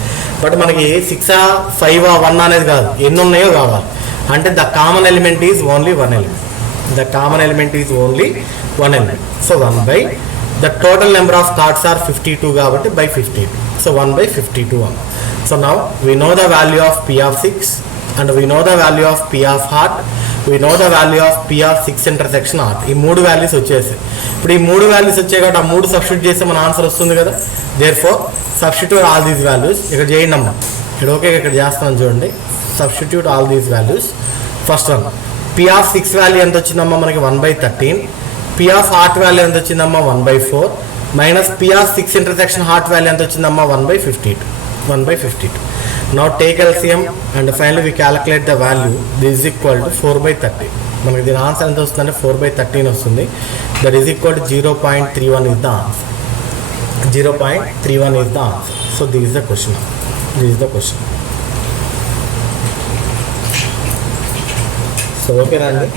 But మనకి 6 5 1 అనేది కాదు, ఎన్ని ఉన్నాయో కావాలి. అంటే the common element is only 1 element. The common element is only 1 element. So 1 by the total number of cards are 52 కాబట్టి by 52. So 1/52. So now we know the value of P of 6 and we know the value of P of heart. We know the value of P of 6 intersection heart. ఈ 3 values వచ్చేసాయి. ఇప్పుడు ఈ 3 values వచ్చాయి కాబట్టి ఆ 3 substitute చేస్తే మన answer వస్తుంది కదా. Therefore substitute all these values. ఇక్కడ చేయండి అమ్మా, ఇక్కడ ఓకే, ఇక్కడ చేస్తాను చూడండి. Substitute all these values. First one P of 6 value ఎంత వచ్చిందమ్మా మనకి 1/13. పి ఆఫ్ హార్ట్ వాల్యూ ఎంత వచ్చిందమ్మా 1/4 minus P of 6 intersection heart value ఎంత వచ్చిందమ్మా 1/52. Now take LCM and finally we calculate the value. This is equal to 4/13. మనకి దీని answer ఎంత వస్తుందంటే 4/13 వస్తుంది. That is equal to 0.31 is the answer. 0.31 is the answer. So this is the question. So okay, Randy.